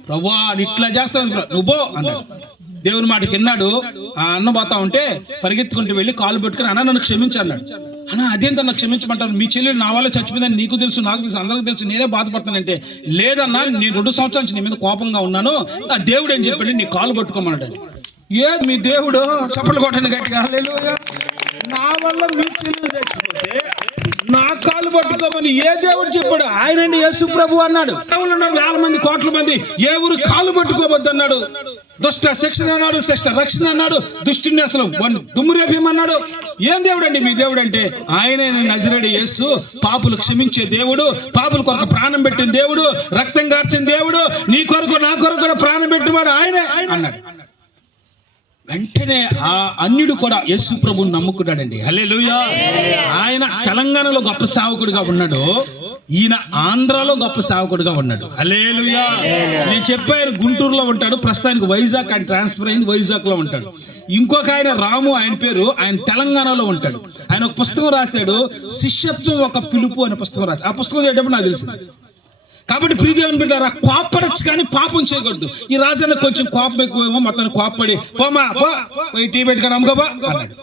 ప్రభా, ఇట్లా చేస్తాను నువ్వు పో అన్నాడు. దేవుని మాటకి విన్నాడు. ఆ అన్న పోతా ఉంటే పరిగెత్తుకుంటూ వెళ్ళి కాలు పట్టుకుని, అన్న నన్ను క్షమించి అన్నాడు. అన్న అదేంత నన్ను క్షమించమంటారు, మీ చెల్లెలు నా వల్ల చచ్చిపోయిందని నీకు తెలుసు, నాకు తెలుసు, అందరికీ తెలుసు, నేనే బాధపడతానంటే, లేదన్నా నేను 2 సంవత్సరాల నుంచి నీ మీద కోపంగా ఉన్నాను, నా దేవుడు ఏం చెప్పండి నీ కాలు పట్టుకోమన్నాడు. ఏది మీ దేవుడు? చప్పట్లు కొట్టండి గట్టిగా. హల్లెలూయా. నా వల్ల మీ చెల్లెలు చచ్చిపోతే నా కాలు పట్టుకోమని ఏ దేవుడు చెప్పాడు? ఆయనండి యేసు ప్రభు అన్నాడు. దేవుళ్ళు ఉన్నారు వేల మంది, కోట్ల మంది, ఏ ఊరు కాలు పట్టుకోవద్దు అన్నాడు. దుష్ట శిక్షణ అన్నాడు, శిష్ట రక్షణ అన్నాడు, దుష్టుని అసలు దుమ్మురేపేమన్నాడు. ఏం దేవుడు అండి మీ దేవుడు అంటే? ఆయనే నజరేయుడు యేసు, పాపులు క్షమించే దేవుడు, పాపుల కొరకు ప్రాణం పెట్టిన దేవుడు, రక్తం కార్చిన దేవుడు, నీ కొరకు నా కొరకు కూడా ప్రాణం పెట్టినవాడు ఆయనే అన్నాడు. వెంటనే ఆ అన్యుడు కూడా యేసు ప్రభువుని నమ్ముకున్నాడండి. హల్లెలూయా. ఆయన తెలంగాణలో గొప్ప సేవకుడిగా ఉన్నాడు, ఈయన ఆంధ్రాలో గొప్ప సేవకుడిగా ఉన్నాడు. హల్లెలూయా. నేను చెప్పాను గుంటూరులో ఉంటాడు, ప్రస్తుతానికి వైజాగ్ ఆయన ట్రాన్స్ఫర్ అయింది, వైజాగ్ లో ఉంటాడు. ఇంకొక ఆయన రాము, ఆయన పేరు, ఆయన తెలంగాణలో ఉంటాడు. ఆయన ఒక పుస్తకం రాశాడు, శిష్యత్వం ఒక పిలుపు అనే పుస్తకం రాశాడు. ఆ పుస్తకం చేయటప్పుడు నాకు తెలిసింది. కాబట్టి ప్రియదేవుని బిడ్డారా, కోపడచ్చు కానీ పాపం చేయకూడదు. ఈ రాజానికి కొంచెం కోపం ఎక్కువేమో, మొత్తాన్ని కోపడి పోయి టీ పెట్టుకొని అమ్ముకోబా అన్నాడు.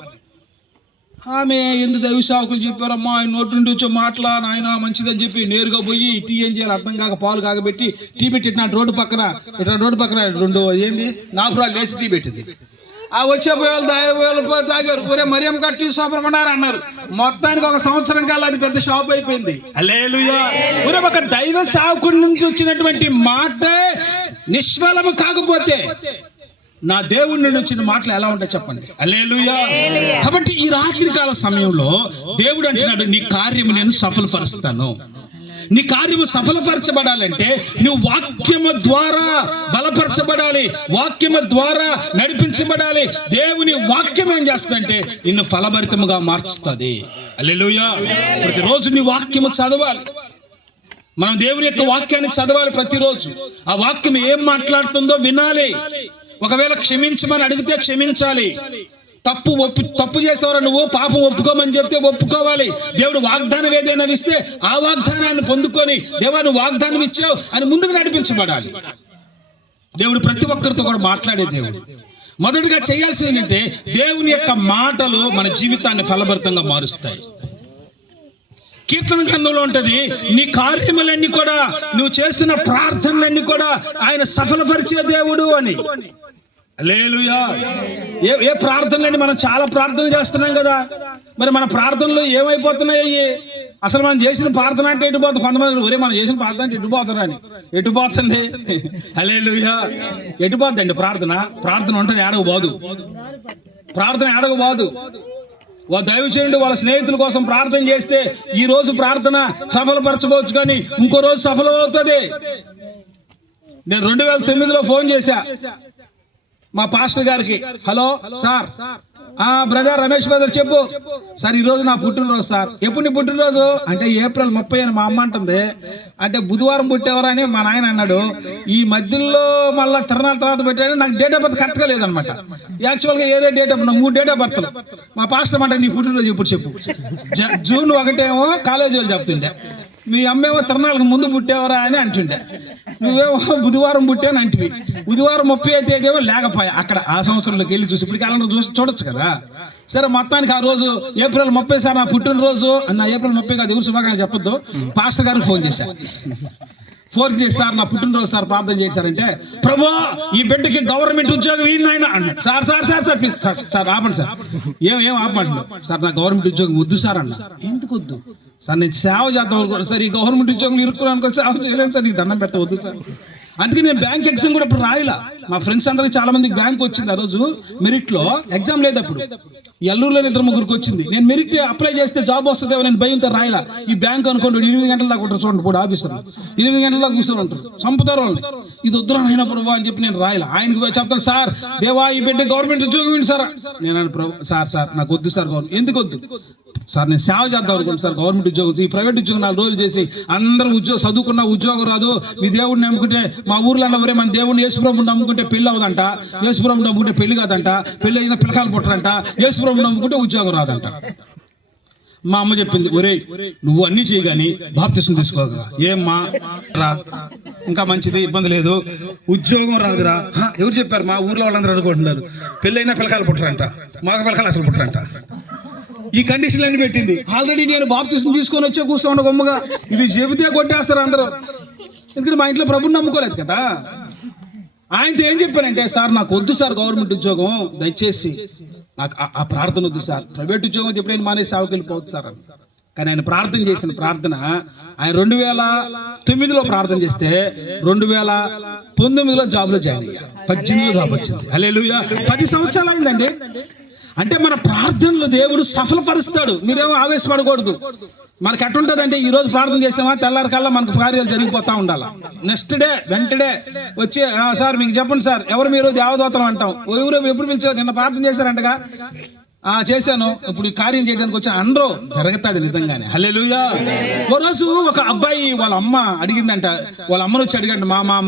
ఆమె ఎందుకు దైవ సేవకులు చెప్పారమ్మా, ఆయన నోటి నుండి వచ్చే మాటలా నాయన మంచిదని చెప్పి నేరుగా పోయి టీ ఏం చేయాలి అర్థం కాక పాలు కాగబెట్టి టీ పెట్టి ఇట్లా రోడ్డు పక్కన 2 ఏంది నాపురాలు వేసి టీ పెట్టింది. ఆ వచ్చే పోయాలు తాగారు, ఒరే మరియమ్మ గారు టీ షాప్ అన్నారు. మొత్తానికి 1 సంవత్సరం కాలం అది పెద్ద షాప్ అయిపోయింది. హల్లెలూయా. ఒరే ఒక దైవ సేవకుడి నుంచి వచ్చినటువంటి మాట నిష్ఫలము కాకపోతే నా దేవుడి నుండి వచ్చిన మాటలు ఎలా ఉంటాయి చెప్పండి. హల్లెలూయా. కాబట్టి ఈ రాత్రికాల సమయంలో దేవుడు అంటున్నాడు, నీ కార్యము నేను సఫలపరుస్తాను. నీ కార్యము సఫలపరచబడాలంటే నువ్వు వాక్యము ద్వారా బలపరచబడాలి, వాక్యము ద్వారా నడిపించబడాలి. దేవుని వాక్యం ఏం చేస్తుందంటే నిన్ను ఫలభరితముగా మార్చుతుంది. హల్లెలూయా. ప్రతిరోజు నీ వాక్యము చదవాలి. మనం దేవుని యొక్క వాక్యాన్ని చదవాలి ప్రతిరోజు. ఆ వాక్యం ఏం మాట్లాడుతుందో వినాలి. ఒకవేళ క్షమించమని అడిగితే క్షమించాలి. తప్పు చేసేవారు నువ్వు పాపం ఒప్పుకోమని చెప్తే ఒప్పుకోవాలి. దేవుడు వాగ్దానం ఏదైనా ఇస్తే ఆ వాగ్దానాన్ని పొందుకొని, దేవా నువ్వు వాగ్దానం ఇచ్చావు అని ముందుకు నడిపించబడాలి. దేవుడు ప్రతి ఒక్కరితో కూడా మాట్లాడే దేవుడు. మొదటిగా చేయాల్సింది ఏంటంటే దేవుని యొక్క మాటలు మన జీవితాన్ని ఫలభరితంగా మారుస్తాయి. కీర్తన గ్రంథంలో ఉంటది, నీ కార్యములన్నీ కూడా, నువ్వు చేస్తున్న ప్రార్థనలన్నీ కూడా ఆయన సఫలపరిచే దేవుడు అని. హల్లెలూయా. ఏ ప్రార్థనలండి? మనం చాలా ప్రార్థన చేస్తున్నాం కదా, మరి మన ప్రార్థనలు ఏమైపోతున్నాయి? అసలు మనం చేసిన ప్రార్థన అంటే ఎటు పోతుంది? కొంతమంది ఒరే మనం చేసిన ప్రార్థన అంటే ఎటు పోతారని. ఎటు పోతుంది? హల్లెలూయా. ఎటు పోతుందండి ప్రార్థన? ప్రార్థన ఉంటుంది ఏడకు పోదు. ప్రార్థన ఏడకు పోదు. దైవజనుడు వాళ్ళ స్నేహితుల కోసం ప్రార్థన చేస్తే ఈ రోజు ప్రార్థన సఫలపరచవచ్చు, కానీ ఇంకో రోజు సఫలం అవుతుంది. నేను 2009లో ఫోన్ చేశా మా పాస్టర్ గారికి. Hello sir, brother Ramesh brother చెప్పు సార్, ఈ రోజు నా పుట్టినరోజు సార్. ఎప్పుడు నీ పుట్టినరోజు అంటే ఏప్రిల్ 30 అని మా అమ్మ అంటుంది. అంటే బుధవారం పుట్టేవారని మా నాయన అన్నాడు. ఈ మధ్యలో మళ్ళీ తిరణాల తర్వాత పెట్టాడు. నాకు డేట్ ఆఫ్ బర్త్ కరెక్ట్గా లేదనమాట. యాక్చువల్గా ఏదే డేట్ ఆఫ్, 3 డేట్ ఆఫ్ బర్త్లు. మా పాస్టర్ అంటే నీ పుట్టినరోజు ఎప్పుడు చెప్పు. జూన్ 1 కాలేజీ వాళ్ళు చెప్తుండే, మీ అమ్మేమో తిరణాలకు ముందు పుట్టేవరా అని అంటుండే, నువ్వేమో బుధవారం పుట్టాను అంటివి. బుధవారం 30వ తేదీ ఏమో లేకపోయా అక్కడ. ఆ సంవత్సరంలోకి వెళ్ళి చూసి ఇప్పుడు క్యాలెండర్ చూడొచ్చు కదా. సరే మొత్తానికి ఆ రోజు ఏప్రిల్ 30 సార్ నా పుట్టినరోజు అన్న. ఏప్రిల్ 30 కాదు, ఎవరు శుభాకాంక్షలు చెప్పొద్దు. పాస్టర్ గారికి ఫోన్ చేశాను. ఫోన్ చేసి సార్ నా పుట్టినరోజు సార్ ప్రార్థన చేయండి సార్ అంటే, ప్రభు ఈ బిడ్డకి గవర్నమెంట్ ఉద్యోగం ఈయన ఆయన అన్న. Sir sir sir sir please sir ఆపండి సార్. ఏం ఆపమంటున్నావు సార్? నా గవర్నమెంట్ ఉద్యోగం వద్దు సార్ అన్న. ఎందుకు వద్దు సార్? నేను సేవ చేద్దాం అనుకోండి సార్. ఈ గవర్నమెంట్ ఉద్యోగం ఇరుక్కున్నాను అనుకో, సేవ చేయలేను సార్, నీకు దండం పెట్టవద్దు సార్. అందుకే నేను బ్యాంక్ ఎగ్జామ్ కూడా ఇప్పుడు రాయలా. మా ఫ్రెండ్స్ అందరికి చాలా మందికి బ్యాంక్ వచ్చింది. ఆ రోజు మెరిట్లో ఎగ్జామ్ లేదు. అప్పుడు ఎల్లూరులో 2-3 వచ్చింది. నేను మెరిట్ అప్లై చేస్తే జాబ్ వస్తుందేమో నేను భయంతో రాయలా. ఈ బ్యాంక్ అనుకోండి 8 గంటల దాకా ఉంటారు చూడండి, ఇప్పుడు ఆఫీసర్ 8 గంటల దాకా కూర్చొని ఉంటారు, చంపుతారు వాళ్ళని. ఇది వద్దురా అయినా ప్రభు అని చెప్పి నేను రాయలా. ఆయనకు చెప్తాను, సార్ దేవా ఈ బిడ్డ గవర్నమెంట్ ఉద్యోగం ఏంటి సార్? నేను ప్రభు సార్ నాకు వద్దు సార్ గవర్నమెంట్. ఎందుకు వద్దు సార్? నేను సేవ చేద్దాం అనుకోండి సార్. గవర్నమెంట్ ఉద్యోగం, ఈ ప్రైవేట్ ఉద్యోగం 4 రోజులు చేసి అందరూ చదువుకున్న ఉద్యోగం రాదు. మీ దేవుడిని నమ్ముకుంటే, మా ఊర్లో అన్నవరే మన దేవుడిని యేసుప్రభుని నమ్ముకుంటే పెళ్ళి అవదంట, యేసుప్రభుని నమ్ముకుంటే పెళ్లి కాదంట, పెళ్లి అయిన పిల్లకాయలు పుట్టరంట, యేసుప్రభుని నమ్ముకుంటే ఉద్యోగం రాదంట. మా అమ్మ చెప్పింది, ఒరే నువ్వు అన్ని చేయగాని బాప్తిసం తీసుకోగా. ఏమ్మా రా, ఇంకా మంచిది, ఇబ్బంది లేదు, ఉద్యోగం రాదురా. ఎవరు చెప్పారు? మా ఊర్లో వాళ్ళందరూ అనుకుంటున్నారు పెళ్ళి అయినా పిల్లకాయలు పుట్టరంట, మగ పిల్లకాయలు అసలు పుట్టరంట. ఈ కండిషన్లు అన్ని పెట్టింది. ఆల్రెడీ నేను బాప్తిసం తీసుకొని వచ్చే కూర్చోండి గొమ్మగా. ఇది చెబితే కొట్టేస్తారు అందరూ. ఎందుకంటే మా ఇంట్లో ప్రభుని నమ్ముకోలేదు కదా. ఆయనతో ఏం చెప్పానంటే, సార్ నాకు వద్దు సార్ గవర్నమెంట్ ఉద్యోగం, దయచేసి నాకు ఆ ప్రార్థన వద్దు సార్. ప్రైవేట్ ఉద్యోగం ఎప్పుడైనా మానే సేవకి వెళ్ళిపోవద్దు సార్ అని. కానీ ఆయన ప్రార్థన చేసిన ప్రార్థన, ఆయన 2009లో ప్రార్థన చేస్తే 2019లో జాబ్లో జాయిన్ అయ్యారు. 18లో జాబ్ వచ్చింది. హల్లెలూయా. 10 సంవత్సరాలు అయిందండి. అంటే మన ప్రార్థనలు దేవుడు సఫలపరుస్తాడు. మీరేమో ఆవేశపడకూడదు. మనకి ఎట్టుంటుందంటే, ఈ రోజు ప్రార్థన చేసామా తెల్లారి కల్లా మనకు కార్యాలు జరిగిపోతా ఉండాలి. నెక్స్ట్ డే వెంటనే వచ్చి సార్ మీకు చెప్పండి సార్, ఎవరు మీరు? దేవదూతలు అంటాం. ఎవరు ఎప్పుడు పిలిచారు? నిన్న ప్రార్థన చేశారంటగా. చేశాను, ఇప్పుడు కార్యం చేయడానికి వచ్చాను అందరూ. జరుగుతుంది నిజంగానే. హల్లెలూయా. ఓ రోజు ఒక అబ్బాయి వాళ్ళ అమ్మ అడిగిందంట. వాళ్ళ అమ్మను వచ్చి అడిగండి, మా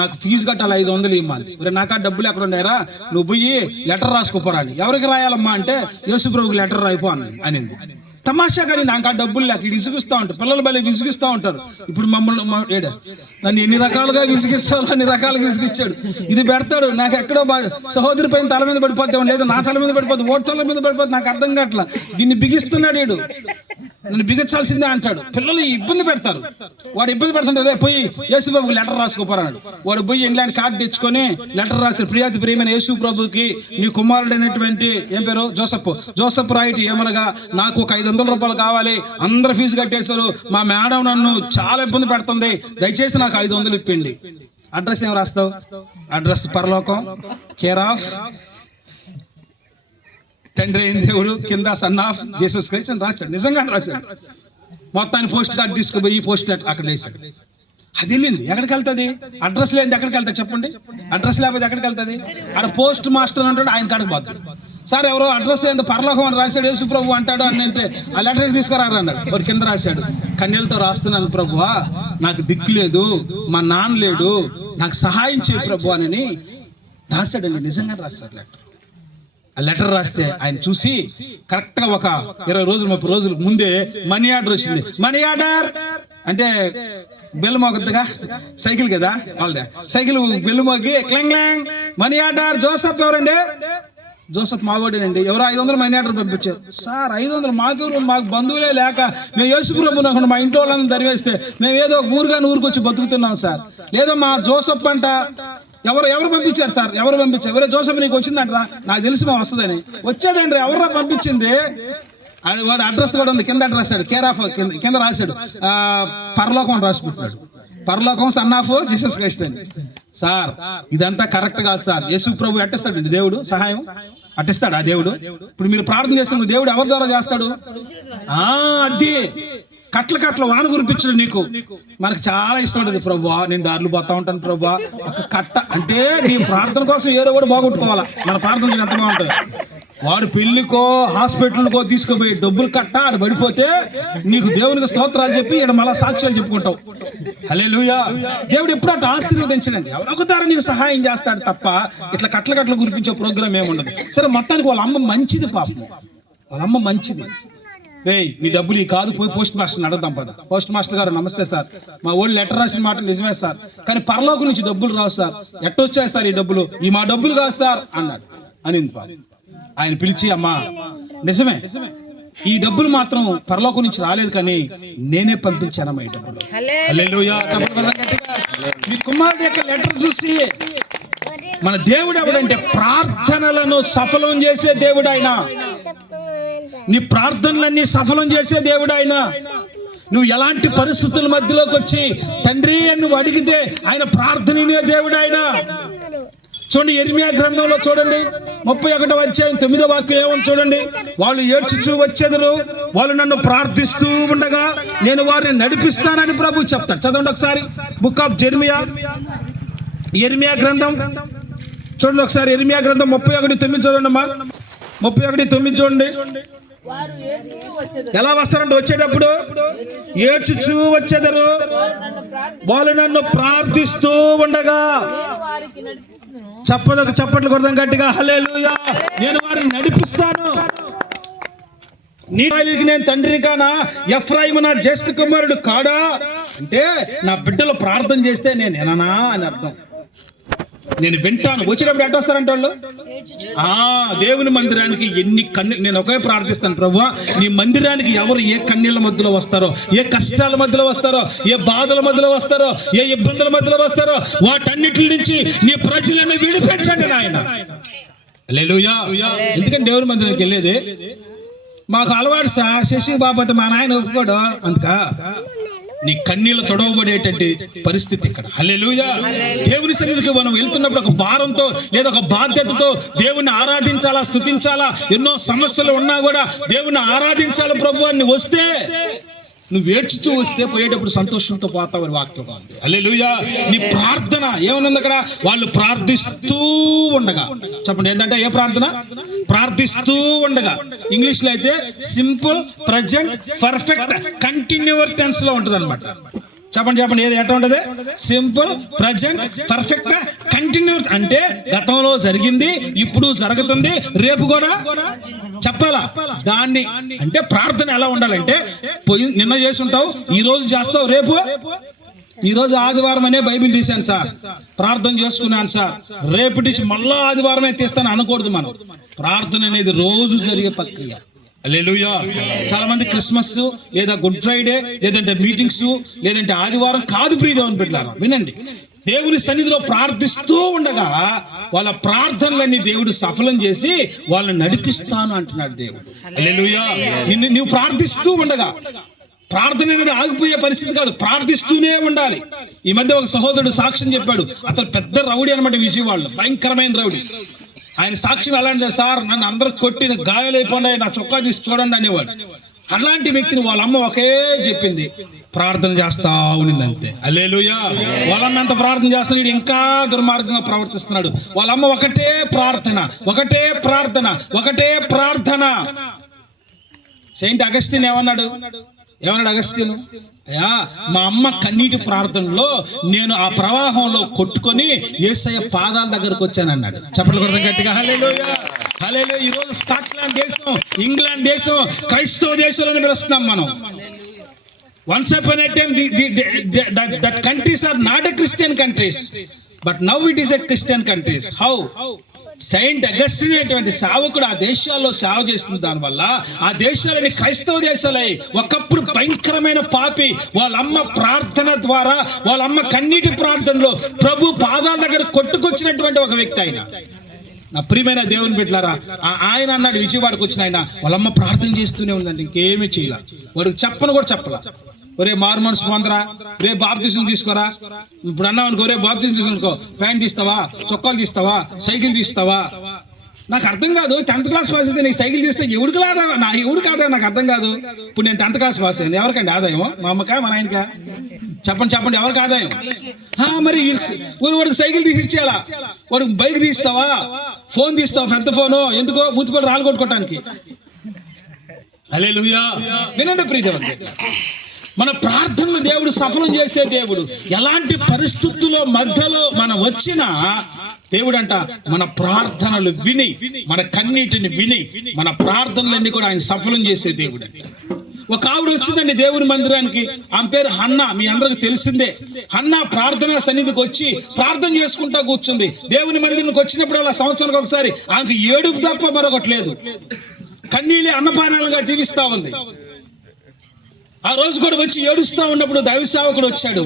నాకు ఫీజు కట్టాలి 500 ఇవ్వాలి. నాకు డబ్బులు ఎక్కడ ఉన్నాయరా, నువ్వు పోయి లెటర్ రాసుకోపోరా అని. ఎవరికి రాయాలమ్మా అంటే, యేసుప్రభుకి లెటర్ రాయిపో అనింది. తమాషా కానీ నాకు ఆ డబ్బులు లేక ఇది విసిగిస్తూ ఉంటారు. పిల్లలు బలి విసిగిస్తూ ఉంటారు. ఇప్పుడు మమ్మల్ని నన్ను ఎన్ని రకాలుగా విసిగించాలో అన్ని రకాలుగా విసిగించాడు. ఇది పెడతాడు, నాకు ఎక్కడో సహోదరి పైన తల మీద పడిపోతాం, లేదా నా తల మీద పడిపోతుంది, ఓటు తల మీద పడిపోతుంది, నాకు అర్థం కావట్లా. దీన్ని బిగిస్తున్నాడు వీడు, నన్ను బిగించాల్సిందే అంటాడు. పిల్లలు ఇబ్బంది పెడతారు. వాడు ఇబ్బంది పెడుతుంటే పోయి యేసుప్రభుకి లెటర్ రాసుకోపోరాడు. వాడు పోయి ఇంగ్లాండ్ కార్డు తెచ్చుకొని లెటర్ రాశాడు. ప్రియాతి ప్రియమైన యేసుప్రభుకి నీ కుమారుడైనటువంటి ఏం పేరు జోసఫ్ రాయిటి ఏమనగా, నాకు ఒక 500 రూపాయలు కావాలి, అందరు ఫీజు కట్టేశారు, మా మేడం నన్ను చాలా ఇబ్బంది పెడుతుంది, దయచేసి నాకు 500 ఇప్పిండి. అడ్రస్ ఏం రాస్తావు? అడ్రస్ పరలోకం, కేర్ ఆఫ్ తండ్రి అయిన దేవుడు, కింద సన్ ఆఫ్ జీసస్ క్రైస్ట్ అని రాశాడు. నిజంగా రాశాడు. మొత్తాన్ని పోస్ట్ కార్డు తీసుకుపోయి పోస్ట్ అక్కడ వేశాడు. అది వెళ్ళింది. ఎక్కడికి వెళ్తుంది? అడ్రస్ లేని ఎక్కడికి వెళ్తా చెప్పండి? అడ్రస్ లేకపోతే ఎక్కడికి వెళ్తుంది? అక్కడ పోస్ట్ మాస్టర్ అంటాడు, ఆయన కాడికి పోతుంది. సార్ ఎవరో అడ్రస్ లేదు పరలోకం అని రాశాడు, యేసు ప్రభు అంటాడు అని అంటే, ఆ లెటర్ తీసుకురారు అన్నాడు. వాడు కింద రాశాడు, కన్నీళ్ళతో రాస్తున్నాను ప్రభువా, నాకు దిక్కు లేదు, మా నాన్న లేడు, నాకు సహాయం చేయ ప్రభు అని రాశాడండి. నిజంగా రాశాడు లెటర్. ఆ లెటర్ రాస్తే ఆయన చూసి కరెక్ట్గా ఒక 20 రోజులు 30 రోజుల ముందే మనీ ఆర్డర్ వచ్చింది. మనీ ఆర్డర్ అంటే బెల్ మోగద్దుగా, సైకిల్ కదా వాళ్ళదే, సైకిల్ బెల్ మోగి clang clang, money order. Joseph ఎవరండి? జోసఫ్ మాగోడేనండి. ఎవరో 500 మనీ ఆర్డర్ పంపించారు. సార్ 500 మాకు బంధువులే లేక మేము యేసుప్రభు అనుకున్నాం, మా ఇంట్లో వాళ్ళని తరివేస్తే మేము ఏదో ఊరికి వచ్చి బతుకుతున్నాం సార్. లేదో మా జోసఫ్ అంట. ఎవరు పంపించారు సార్? ఎవరు పంపించారు? ఎవరో జోసఫ్ నీకు వచ్చిందంటరా? నాకు తెలిసి మా వస్తుందని. వచ్చేదండి. ఎవరా పంపించింది? అది వాడు అడ్రస్ కూడా ఉంది, కింద అడ్రస్ రాశాడు, కేర్ ఆఫ్ కింద రాశాడు, పరలోకం అని రాసి పెట్టాడు. పరలోకం సన్ ఆఫ్ జీసస్ క్రైస్ట్ అని. సార్ ఇదంతా కరెక్ట్ కాదు సార్. యేసు ప్రభు అట్టిస్తాడు దేవుడు సహాయం, అట్టిస్తాడు ఆ దేవుడు. ఇప్పుడు మీరు ప్రార్థన చేస్తున్న దేవుడు ఎవరి ద్వారా చేస్తాడు? అది కట్ల వాన కురిపించడు నీకు. మనకు చాలా ఇష్టం ఉంటుంది, ప్రభువా నేను దారిలో పోతా ఉంటాను ప్రభువా ఒక కట్ట అంటే నీ ప్రార్థన కోసం ఏదో కూడా బాగొట్టుకోవాలా. మన ప్రార్థన ఎంత బాగుంటుంది. వాడు పెళ్లికో హాస్పిటల్కో తీసుకుపోయి డబ్బులు కట్ట ఆడ పడిపోతే నీకు దేవునికి స్తోత్రాలు చెప్పి ఇక్కడ మళ్ళా సాక్ష్యాలు చెప్పుకుంటావు. హల్లెలూయా. దేవుడు ఎప్పుడు అటు ఆశీర్వదించడండి, ఎవరొక ద్వారా నీకు సహాయం చేస్తాడు తప్ప ఇట్లా కట్ల కురిపించే ప్రోగ్రామ్ ఏముండదు. సరే మొత్తానికి వాళ్ళ అమ్మ మంచిది, పాపం వాళ్ళ అమ్మ మంచిది. మీ డబ్బులు ఈ కాదు, పోయి పోస్ట్ మాస్టర్ని అడుగుదాం పద. పోస్ట్ మాస్టర్ గారు నమస్తే సార్, మా ఓళ్ళు లెటర్ రాసిన మాట నిజమే సార్, కానీ పరలోకం నుంచి డబ్బులు రావు సార్, ఎట్టొచ్చేస్తారు ఈ డబ్బులు, ఈ మా డబ్బులు కాదు సార్ అన్నాడు. అనింది పాప. ఆయన పిలిచి అమ్మా నిజమే, ఈ డబ్బులు మాత్రం పరలోకం నుంచి రాలేదు కానీ నేనే పంపించానమ్మా ఈ డబ్బులు. హల్లెలూయా. మీ కుమారుడు యొక్క లెటర్ చూసి మన దేవుడు ఎవడంటే ప్రార్థనలను సఫలం చేసే దేవుడు ఆయన. నీ ప్రార్థనలన్నీ సఫలం చేసే దేవుడు ఆయన. నువ్వు ఎలాంటి పరిస్థితుల మధ్యలోకి వచ్చి తండ్రి అని నువ్వు అడిగితే ఆయన ప్రార్థన వినే దేవుడు ఆయన. చూడండి యెర్మీయా గ్రంథంలో చూడండి 31వ అధ్యాయం 9వ వాక్యం ఏమని చూడండి. వాళ్ళు ఏడ్చుచూ వచ్చెదరు, వాళ్ళు నన్ను ప్రార్థిస్తూ ఉండగా నేను వారిని నడిపిస్తానని ప్రభు చెప్తాడు. చదవండి ఒకసారి బుక్ ఆఫ్ యెర్మీయా గ్రంథం చూడండి ఒకసారి. యెర్మీయా గ్రంథం 31:9 చూడండి అమ్మా. 31:9 చూడండి. ఎలా వస్తారంటే వచ్చేటప్పుడు ఏడ్చుచూ వచ్చేదరు, వాళ్ళు నన్ను ప్రార్థిస్తూ ఉండగా. చప్పట్లు కొడదాం గట్టిగా హల్లెలూయా. నేను వారిని నడిపిస్తాను. నేను తండ్రిని కానా, ఎఫ్రాయిము నా జ్యేష్ఠ కుమారుడు కాడా అంటే నా బిడ్డలు ప్రార్థన చేస్తే నేనేనా అని అర్థం. నేను వింటాను. వచ్చేటప్పుడు ఎట్ట వస్తారంటే వాళ్ళు దేవుని మందిరానికి ఎన్ని కన్నీళ్ళు. నేను ఒకే ప్రార్థిస్తాను, ప్రభువా నీ మందిరానికి ఎవరు ఏ కన్నీళ్ళ మధ్యలో వస్తారో, ఏ కష్టాల మధ్యలో వస్తారో, ఏ బాధల మధ్యలో వస్తారో, ఏ ఇబ్బందుల మధ్యలో వస్తారో వాటన్నిటి నుంచి నీ ప్రజలను విడిపించండి నాయన. హల్లెలూయా. ఎందుకంటే దేవుని మందిరానికి వెళ్ళేది మాకు అలవాటు సార్. శశి బాబు మా నాయన ఒప్పుకోడు అందుక. నీ కన్నీళ్ళు తొడవబడేటువంటి పరిస్థితి ఇక్కడ. హల్లెలూయా. దేవుని సన్నిధికి మనం వెళ్తున్నప్పుడు ఒక భారంతో లేదా ఒక బాధ్యతతో దేవుని ఆరాధించాలా, స్తుతించాలా, ఎన్నో సమస్యలు ఉన్నా కూడా దేవుని ఆరాధించాలి ప్రభు అని వస్తే, నువ్వు ఏడ్చుతూ వస్తే పోయేటప్పుడు సంతోషంతో పోతావని వాక్యం ఉంది. హల్లెలూయా. నీ ప్రార్థన ఏమనుంది అక్కడ? వాళ్ళు ప్రార్థిస్తూ ఉండగా. చెప్పండి ఏంటంటే ఏ ప్రార్థన? ప్రార్థిస్తూ ఉండగా. ఇంగ్లీష్ లో అయితే సింపుల్ ప్రజెంట్ పర్ఫెక్ట్ కంటిన్యూవర్ టెన్స్ లో ఉంటది అనమాట. చెప్పండి ఏది ఎట్లా ఉంటది? సింపుల్ ప్రజెంట్ పర్ఫెక్ట్ కంటిన్యూ అంటే గతంలో జరిగింది, ఇప్పుడు జరుగుతుంది, రేపు కూడా చెప్పాలా దాన్ని. అంటే ప్రార్థన ఎలా ఉండాలంటే నిన్న చేసి ఉంటావు, ఈ రోజు చేస్తావు, రేపు ఈ రోజు ఆదివారం అనే బైబిల్ తీశాను సార్, ప్రార్థన చేసుకున్నాను సార్, రేపటి నుంచి మళ్ళా ఆదివారమే తీస్తాను అనకూడదు. మనం ప్రార్థన అనేది రోజు జరిగే ప్రక్రియ. హల్లెలూయా. చాలా మంది క్రిస్మస్ లేదా గుడ్ ఫ్రైడే లేదంటే మీటింగ్స్ లేదంటే ఆదివారం కాదు ప్రియదేవుని బిడ్డలారా, వినండి. దేవుని సన్నిధిలో ప్రార్థిస్తూ ఉండగా వాళ్ళ ప్రార్థనలన్నీ దేవుడు సఫలం చేసి వాళ్ళని నడిపిస్తాను అంటున్నాడు దేవుడు. హల్లెలూయా. నువ్వు ప్రార్థిస్తూ ఉండగా, ప్రార్థన అనేది ఆగిపోయే పరిస్థితి కాదు, ప్రార్థిస్తూనే ఉండాలి. ఈ మధ్య ఒక సహోదరుడు సాక్ష్యం చెప్పాడు. అతను పెద్ద రౌడీ అనమాట, విజయవాడలో భయంకరమైన రౌడీ. ఆయన సాక్ష్యం ఎలా అంటే, సార్ నన్ను అందరూ కొట్టిన గాయాలైపోయినాయి, నా చొక్కా తీసి చూడండి అనేవాడు. అలాంటి వ్యక్తిని వాళ్ళ అమ్మ ఒకే చెప్పింది, ప్రార్థన చేస్తా ఉన్నింది అంతే. హల్లెలూయా. వాళ్ళమ్మ ఎంత ప్రార్థన చేస్తున్నాడు, వీడు ఇంకా దుర్మార్గంగా ప్రవర్తిస్తున్నాడు. వాళ్ళమ్మ ఒకటే ప్రార్థన, ఒకటే ప్రార్థన, ఒకటే ప్రార్థన. సెయింట్ అగస్టిన్ ఏమన్నాడు అగస్టిన్? అయ్యా మా అమ్మ కన్నీటి ప్రార్థనలో నేను ఆ ప్రవాహంలో కొట్టుకొని యేసయ్య పాదాల దగ్గరకు వచ్చానన్నాడు. చప్పట్లు కొడదాం గట్టిగా హల్లెలూయా. హల్లెలూయా. ఈ రోజు స్కాట్లాండ్ దేశం, ఇంగ్లాండ్ దేశం క్రైస్తవ దేశాలను పిలుస్తున్నాం మనం. Once upon a time that countries are not a Christian countries, but now it is a Christian countries. How? Saint Augustine అనేటువంటి సేవకుడు ఆ దేశాల్లో సేవ చేస్తున్న దానివల్ల ఆ దేశాలని క్రైస్తవ దేశాలై ఒకప్పుడు భయంకరమైన పాపి వాళ్ళమ్మ ప్రార్థన ద్వారా, వాళ్ళమ్మ కన్నీటి ప్రార్థనలో ప్రభు పాదాల దగ్గర కొట్టుకొచ్చినటువంటి ఒక వ్యక్తి ఆయన. నా ప్రియమైన దేవుని బిడ్డలారా, ఆయన అన్నాడు, విజయవాడకు వచ్చిన ఆయన వాళ్ళమ్మ ప్రార్థన చేస్తూనే ఉందండి, ఇంకేమీ చేయాల. వాడికి చెప్పను కూడా చెప్పలా. ఒరే మారు మనసు పొందరా, రే బాప్తిజం తీసుకోరా. ఇప్పుడు అన్నావు అనుకో, రే బాప్తిజం తీసుకో, ప్యాంట్ తీస్తావా, చొక్కాలు తీస్తావా, సైకిల్ తీస్తావా. నాకు అర్థం కాదు. 10th క్లాస్ పాస్ అయితే నీకు సైకిల్ తీస్తే ఎవరికి ఆదాయం, ఎవరికి ఆదాయం నాకు అర్థం కాదు. ఇప్పుడు నేను 10th క్లాస్ పాస్ అయ్యాను, ఎవరికండి ఆదాయం? మా అమ్మకా మా నాయనకా? చెప్పండి ఎవరికి ఆదాయం? మరి వాడికి సైకిల్ తీసి ఇచ్చేయాలా? వాడికి బైక్ తీస్తావా, ఫోన్ తీస్తావా, పెద్ద ఫోను ఎందుకో మూతిపడి రాళ్ళు కొట్టుకోవటానికి. హల్లెలూయా. వినండి ప్రియదేవుని, మన ప్రార్థనలు దేవుడు సఫలం చేసే దేవుడు. ఎలాంటి పరిస్థితుల్లో మధ్యలో మనం వచ్చినా దేవుడు అంట మన ప్రార్థనలు విని, మన కన్నీటిని విని, మన ప్రార్థనలన్నీ కూడా ఆయన సఫలం చేసే దేవుడు. ఒక ఆవిడ వచ్చిందండి దేవుని మందిరానికి. ఆమె పేరు హన్నా, మీ అందరికి తెలిసిందే. హన్నా ప్రార్థనా సన్నిధికి వచ్చి ప్రార్థన చేసుకుంటా కూర్చుంది. దేవుని మందిరానికి వచ్చినప్పుడు అలా సంవత్సరానికి ఒకసారి ఆమెకు ఏడుపు తప్ప మరొకటి లేదు. కన్నీళ్ళే అన్నపానాలుగా జీవిస్తా ఉంది. ఆ రోజు కూడా వచ్చి ఏడుస్తా ఉన్నప్పుడు దైవసేవకుడు వచ్చాడు.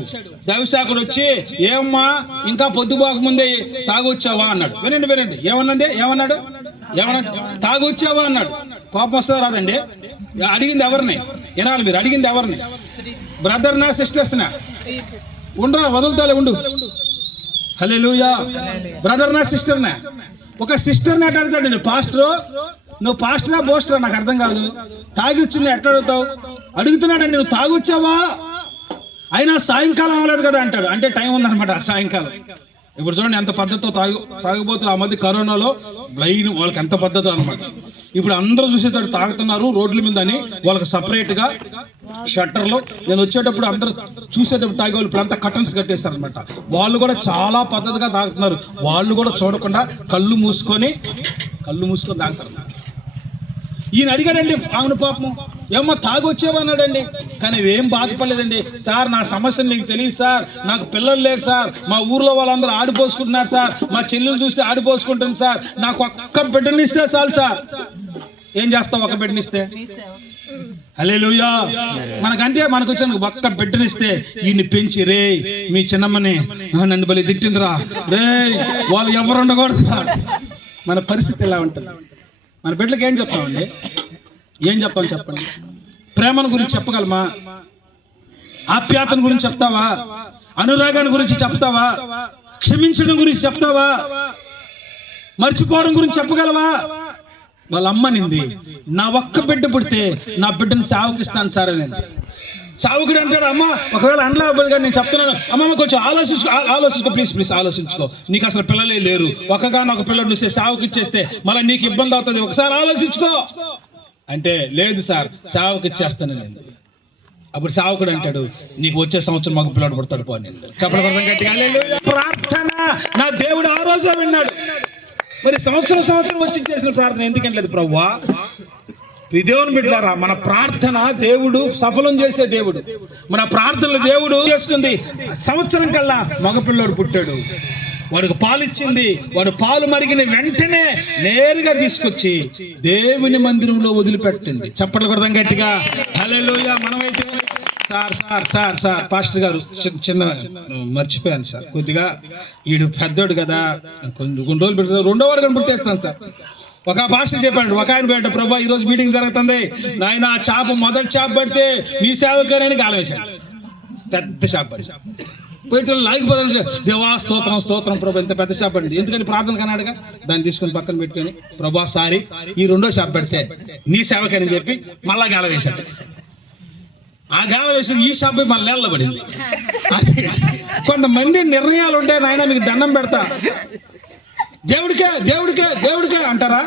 దైవసేవకుడు వచ్చి, ఏమ్మా ఇంకా పొద్దుపోకముందే తాగొచ్చావా అన్నాడు. వినండి, ఏమన్నాడు? తాగొచ్చావా అన్నాడు. కోపం వస్తుందా రాదండి? అడిగింది ఎవరిని? వినాలి మీరు, అడిగింది ఎవరిని? బ్రదర్నా సిస్టర్స్నా? ఉండరా, వదులుతాలే ఉండు. హల్లెలూయా. బ్రదర్నా సిస్టర్నా? ఒక సిస్టర్ని ఎట్లా అడుగుతాడు పాస్టరు? నువ్వు పాస్టరా బోస్టరా నాకు అర్థం కాదు. తాగి వచ్చింది ఎట్లా అడుగుతావు? అడుగుతున్నాడండి, నువ్వు తాగొచ్చావా? అయినా సాయంకాలం అవ్వలేదు కదా అంటాడు. అంటే టైం ఉందన్నమాట సాయంకాలం. ఇప్పుడు చూడండి ఎంత పద్ధతితో తాగుబోతులు. ఆ మధ్య కరోనాలో లైన్ వాళ్ళకి ఎంత పద్ధతి అనమాట. ఇప్పుడు అందరూ చూసేటట్టు తాగుతున్నారు రోడ్ల మీద అని వాళ్ళకి సపరేట్గా షట్టర్లు. నేను వచ్చేటప్పుడు అందరూ చూసేటప్పుడు తాగేవాళ్ళు ఇప్పుడు అంతా కర్టన్స్ కట్టేస్తారు అనమాట. వాళ్ళు కూడా చాలా పద్ధతిగా తాగుతున్నారు. వాళ్ళు కూడా చూడకుండా కళ్ళు మూసుకొని తాగుతారు. ఈయన అడిగాడండి, అవును పాపం, ఏమో తాగొచ్చేవా అన్నాడండి. కానీ ఏం బాధపడలేదండి. సార్ నా సమస్య నీకు తెలియదు సార్, నాకు పిల్లలు లేరు సార్, మా ఊర్లో వాళ్ళందరూ ఆడిపోసుకుంటున్నారు సార్, మా చెల్లెలు చూస్తే ఆడిపోసుకుంటుంది సార్, నాకు ఒక్క బిడ్డనిస్తే చాలు సార్. ఏం చేస్తావు ఒక్క బిడ్డనిస్తే? హల్లెలూయా. మనకు వచ్చిన ఒక్క బిడ్డనిస్తే ఈయన్ని పెంచి, రే మీ చిన్నమ్మని నన్ను బలి తిట్టిందిరా రే, వాళ్ళు ఎవరు ఉండకూడదు. మన పరిస్థితి ఎలా ఉంటుంది? మన బిడ్డలకి ఏం చెప్తామండి? ఏం చెప్తాం చెప్పండి? ప్రేమను గురించి చెప్పగలమా? ఆప్యాయతను గురించి చెప్తావా? అనురాగాన్ని గురించి చెప్తావా? క్షమించడం గురించి చెప్తావా? మర్చిపోవడం గురించి చెప్పగలవా? వాళ్ళ అమ్మనింది, నా ఒక్క బిడ్డ పుడితే నా బిడ్డను సేవకిస్తాను సార్ అని. సావుకుడు అంటాడు, అమ్మ ఒకవేళ అనలేకపోతే నేను చెప్తున్నాను, అమ్మమ్మ కొంచెం ఆలోచించుకో ప్లీజ్ ఆలోచించుకో. నీకు అసలు పిల్లలే లేరు, ఒకగానొక పిల్లలు చూస్తే సావుకి ఇచ్చేస్తే మళ్ళీ నీకు ఇబ్బంది అవుతుంది, ఒకసారి ఆలోచించుకో అంటే, లేదు సార్ సావుకి ఇచ్చేస్తాను నేను. అప్పుడు సావుకుడు అంటాడు, నీకు వచ్చే సంవత్సరం మగ పిల్లడు పుడతాడు పో. నేను చెప్పడం గట్టిగా ప్రార్థన నా దేవుడు ఆ రోజే విన్నాడు. మరి సంవత్సరం వచ్చి చేసిన ప్రార్థన ఎందుకంటలేదు ప్రభువా? దేవుని బిడ్డలారా, మన ప్రార్థన దేవుడు సఫలం చేసే దేవుడు. మన ప్రార్థనలు దేవుడు చేసుకుంది. సంవత్సరం కల్లా మగపిల్లోడు పుట్టాడు. వాడికి పాలు ఇచ్చింది. వాడు పాలు మరిగిన వెంటనే నేరుగా తీసుకొచ్చి దేవుని మందిరంలో వదిలిపెట్టింది. చప్పట్లు కొడదాం గట్టిగా. హల్లెలూయా. మనమైతే సార్ పాస్టర్ గారు చిన్న మర్చిపోయాను సార్, కొద్దిగా వీడు పెద్దోడు కదా, కొన్ని రోజులు పెడతారు, రెండో వాడు కానీ పుట్టేస్తాను సార్. ఒక పాస్టర్ చెప్పాడు, ఒక ఆయన పెట్ట, ప్రభా ఈరోజు మీటింగ్ జరుగుతుంది నాయన, ఆ చేప మొదటి చేప పడితే మీ సేవకారని గాలం వేశాడు. పెద్ద చేప పడి పోయి లాగిపోతాడు. దేవా స్తోత్రం ప్రభా, ఇంత పెద్ద చేప పడింది. ఎందుకని ప్రార్థన కన్నాడుగా, దాన్ని తీసుకొని పక్కన పెట్టుకొని, ప్రభా సారీ ఈ రెండో చేప పెడితే నీ సేవకని చెప్పి మళ్ళా గాలం వేశాడు. ఆ గాలం వేసిన ఈ చేప మళ్ళీ నేలలో పడింది. కొంతమంది నిర్ణయాలు ఉంటాయి, నాయన మీకు దండం పెడతా, దేవుడికే అంటారా,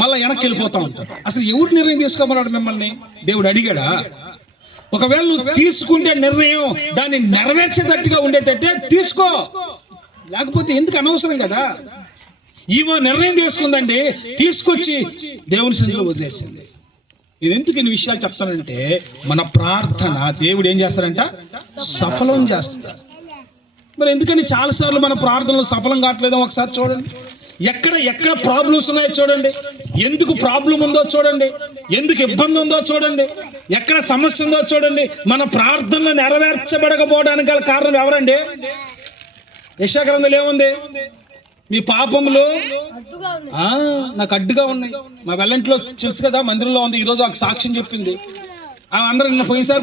మళ్ళీ వెనక్కి వెళ్ళిపోతా ఉంటారు. అసలు ఎవరు నిర్ణయం తీసుకోమన్నాడు మిమ్మల్ని? దేవుడు అడిగాడా? ఒకవేళ నువ్వు తీసుకుంటే నిర్ణయం దాన్ని నెరవేర్చేటట్టుగా ఉండేటట్టే తీసుకో, లేకపోతే ఎందుకు అనవసరం కదా. ఈమె నిర్ణయం తీసుకుందండి, తీసుకొచ్చి దేవుని సన్నిధిలో వదిలేసింది. నేను ఎందుకు ఇన్ని విషయాలు చెప్తానంటే, మన ప్రార్థన దేవుడు ఏం చేస్తాడంట? సఫలం చేస్తాడు. మరి ఎందుకని చాలాసార్లు మన ప్రార్థనలు సఫలం కావట్లేదో ఒకసారి చూడండి. ఎక్కడ ప్రాబ్లమ్స్ ఉన్నాయో చూడండి, ఎందుకు ప్రాబ్లం ఉందో చూడండి, ఎందుకు ఇబ్బంది ఉందో చూడండి, ఎక్కడ సమస్య ఉందో చూడండి. మన ప్రార్థనలు నెరవేర్చబడకపోవడానికి గల కారణం ఎవరండి? యెషయా గ్రంథంలో ఏముంది? మీ పాపములు నాకు అడ్డుగా ఉన్నాయి. మా వెల్లంట్లో తెలుసు కదా, మందిరంలో ఉంది. ఈరోజు ఒక సాక్ష్యం చెప్పింది. అందరూ నిన్న పోయినసారి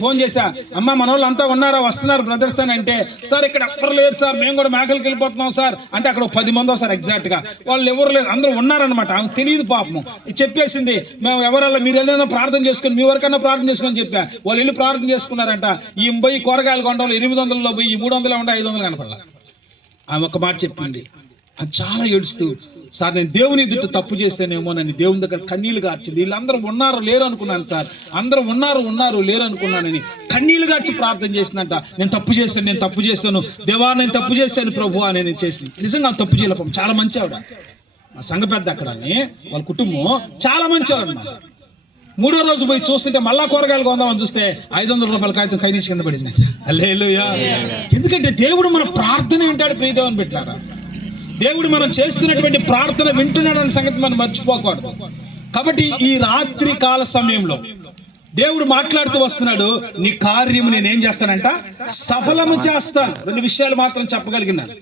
ఫోన్ చేశా, అమ్మ మన వాళ్ళు అంతా ఉన్నారా, వస్తున్నారు బ్రదర్స్ అని అంటే, సార్ ఇక్కడ ఎవ్వరు లేరు సార్, మేము కూడా మేకలకి వెళ్ళిపోతున్నాం సార్ అంటే అక్కడ 10 మంది వస్తారు ఎగ్జాక్ట్గా. వాళ్ళు ఎవరు లేరు, అందరూ ఉన్నారనమాట. ఆమెకు తెలియదు పాపం. చెప్పేసింది, మేము ఎవరల్లా మీరు వెళ్ళినా ప్రార్థన చేసుకుని, మీ వరకన్నా ప్రార్థన చేసుకొని చెప్పా. వాళ్ళు వెళ్ళి ప్రార్థన చేసుకున్నారంట. ఈ పోయి కూరగాయలు కొండలు 800లో పోయి 300 ఉంటే 500 కనపడాల. ఆమె ఒక మాట చెప్పింది. అది చాలా ఏడుస్తూ, సార్ నేను దేవుని ఎదుట తప్పు చేస్తేనేమో నన్ను దేవుని దగ్గర కన్నీళ్లు గార్చింది. వీళ్ళందరూ ఉన్నారు లేరు అనుకున్నాను సార్, అందరూ ఉన్నారు లేరు అనుకున్నానని కన్నీళ్లు గార్చి ప్రార్థన చేసిందంట. నేను తప్పు చేస్తాను దేవా, నేను తప్పు చేశాను ప్రభు అని నేను చేసింది. నిజంగా తప్పు చేయలేపం. చాలా మంచి ఆవిడ, మా సంఘ పెద్ద అక్కడ, వాళ్ళ కుటుంబం చాలా మంచి ఆవిడ అన్నమాట. 3వ రోజు పోయి చూస్తుంటే మళ్ళా కూరగాయలు కొందామని చూస్తే 500 రూపాయల కాగితం కై నుంచి కింద పడింది. హల్లెలూయా. ఎందుకంటే దేవుడు మన ప్రార్థన వింటాడు. ప్రియదేవుని పెట్టారా, దేవుడు మనం చేస్తున్నటువంటి ప్రార్థన వింటున్నాడన్న సంగతి మనం మర్చిపోకూడదు. కాబట్టి ఈ రాత్రి కాల సమయంలో దేవుడు మాట్లాడుతూ వస్తున్నాడు. నీ కార్యము నేనేం చేస్తానంట, సఫలము చేస్తాను. 2 విషయాలు మాత్రం చెప్పగలిగినాను.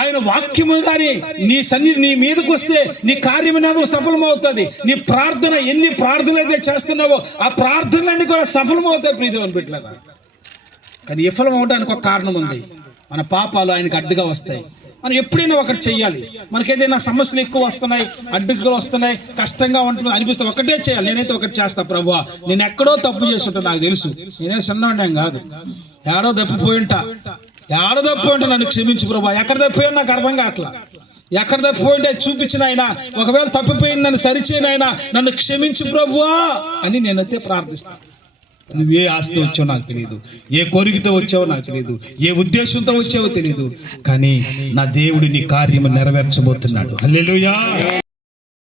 ఆయన వాక్యము కానీ నీ మీదకి వస్తే నీ కార్యము సఫలమవుతుంది. నీ ప్రార్థన, ఎన్ని ప్రార్థనలు అయితే చేస్తున్నావో ఆ ప్రార్థనలన్నీ కూడా సఫలమవుతాయి. ప్రియదేవుని బిడ్డలారా, కానీ విఫలం అవడానికి ఒక కారణం ఉంది. మన పాపాలు ఆయనకు అడ్డుగా వస్తాయి. మనం ఎప్పుడైనా ఒకటి చెయ్యాలి. మనకేదైనా సమస్యలు ఎక్కువ వస్తున్నాయి, అడ్డుగా వస్తున్నాయి, కష్టంగా ఉంటుంది అనిపిస్తే ఒకటే చేయాలి. నేనైతే ఒకటి చేస్తా, ప్రభువా నేను ఎక్కడో తప్పు చేస్తుంటా, నాకు తెలుసు, నేనే చిన్నవాడిని కాదు, ఏడో తప్పిపోయి ఉంటా నన్ను క్షమించు ప్రభువా. ఎక్కడ తప్పిపోయినా నాకు అర్థం కావట్లా, ఎక్కడ తప్పిపోయింటే చూపించిన ఆయన, ఒకవేళ తప్పిపోయింది నన్ను సరిచేయను ఆయన, నన్ను క్షమించు ప్రభువా అని నేనైతే ప్రార్థిస్తాను. నువ్వు ఏ ఆస్తి వచ్చావో నాకు తెలియదు, ఏ కోరికతో వచ్చావో నాకు తెలియదు, ఏ ఉద్దేశంతో వచ్చావో తెలియదు, కానీ నా దేవుడు నీ కార్యము నెరవేర్చబోతున్నాడు. హల్లెలూయా.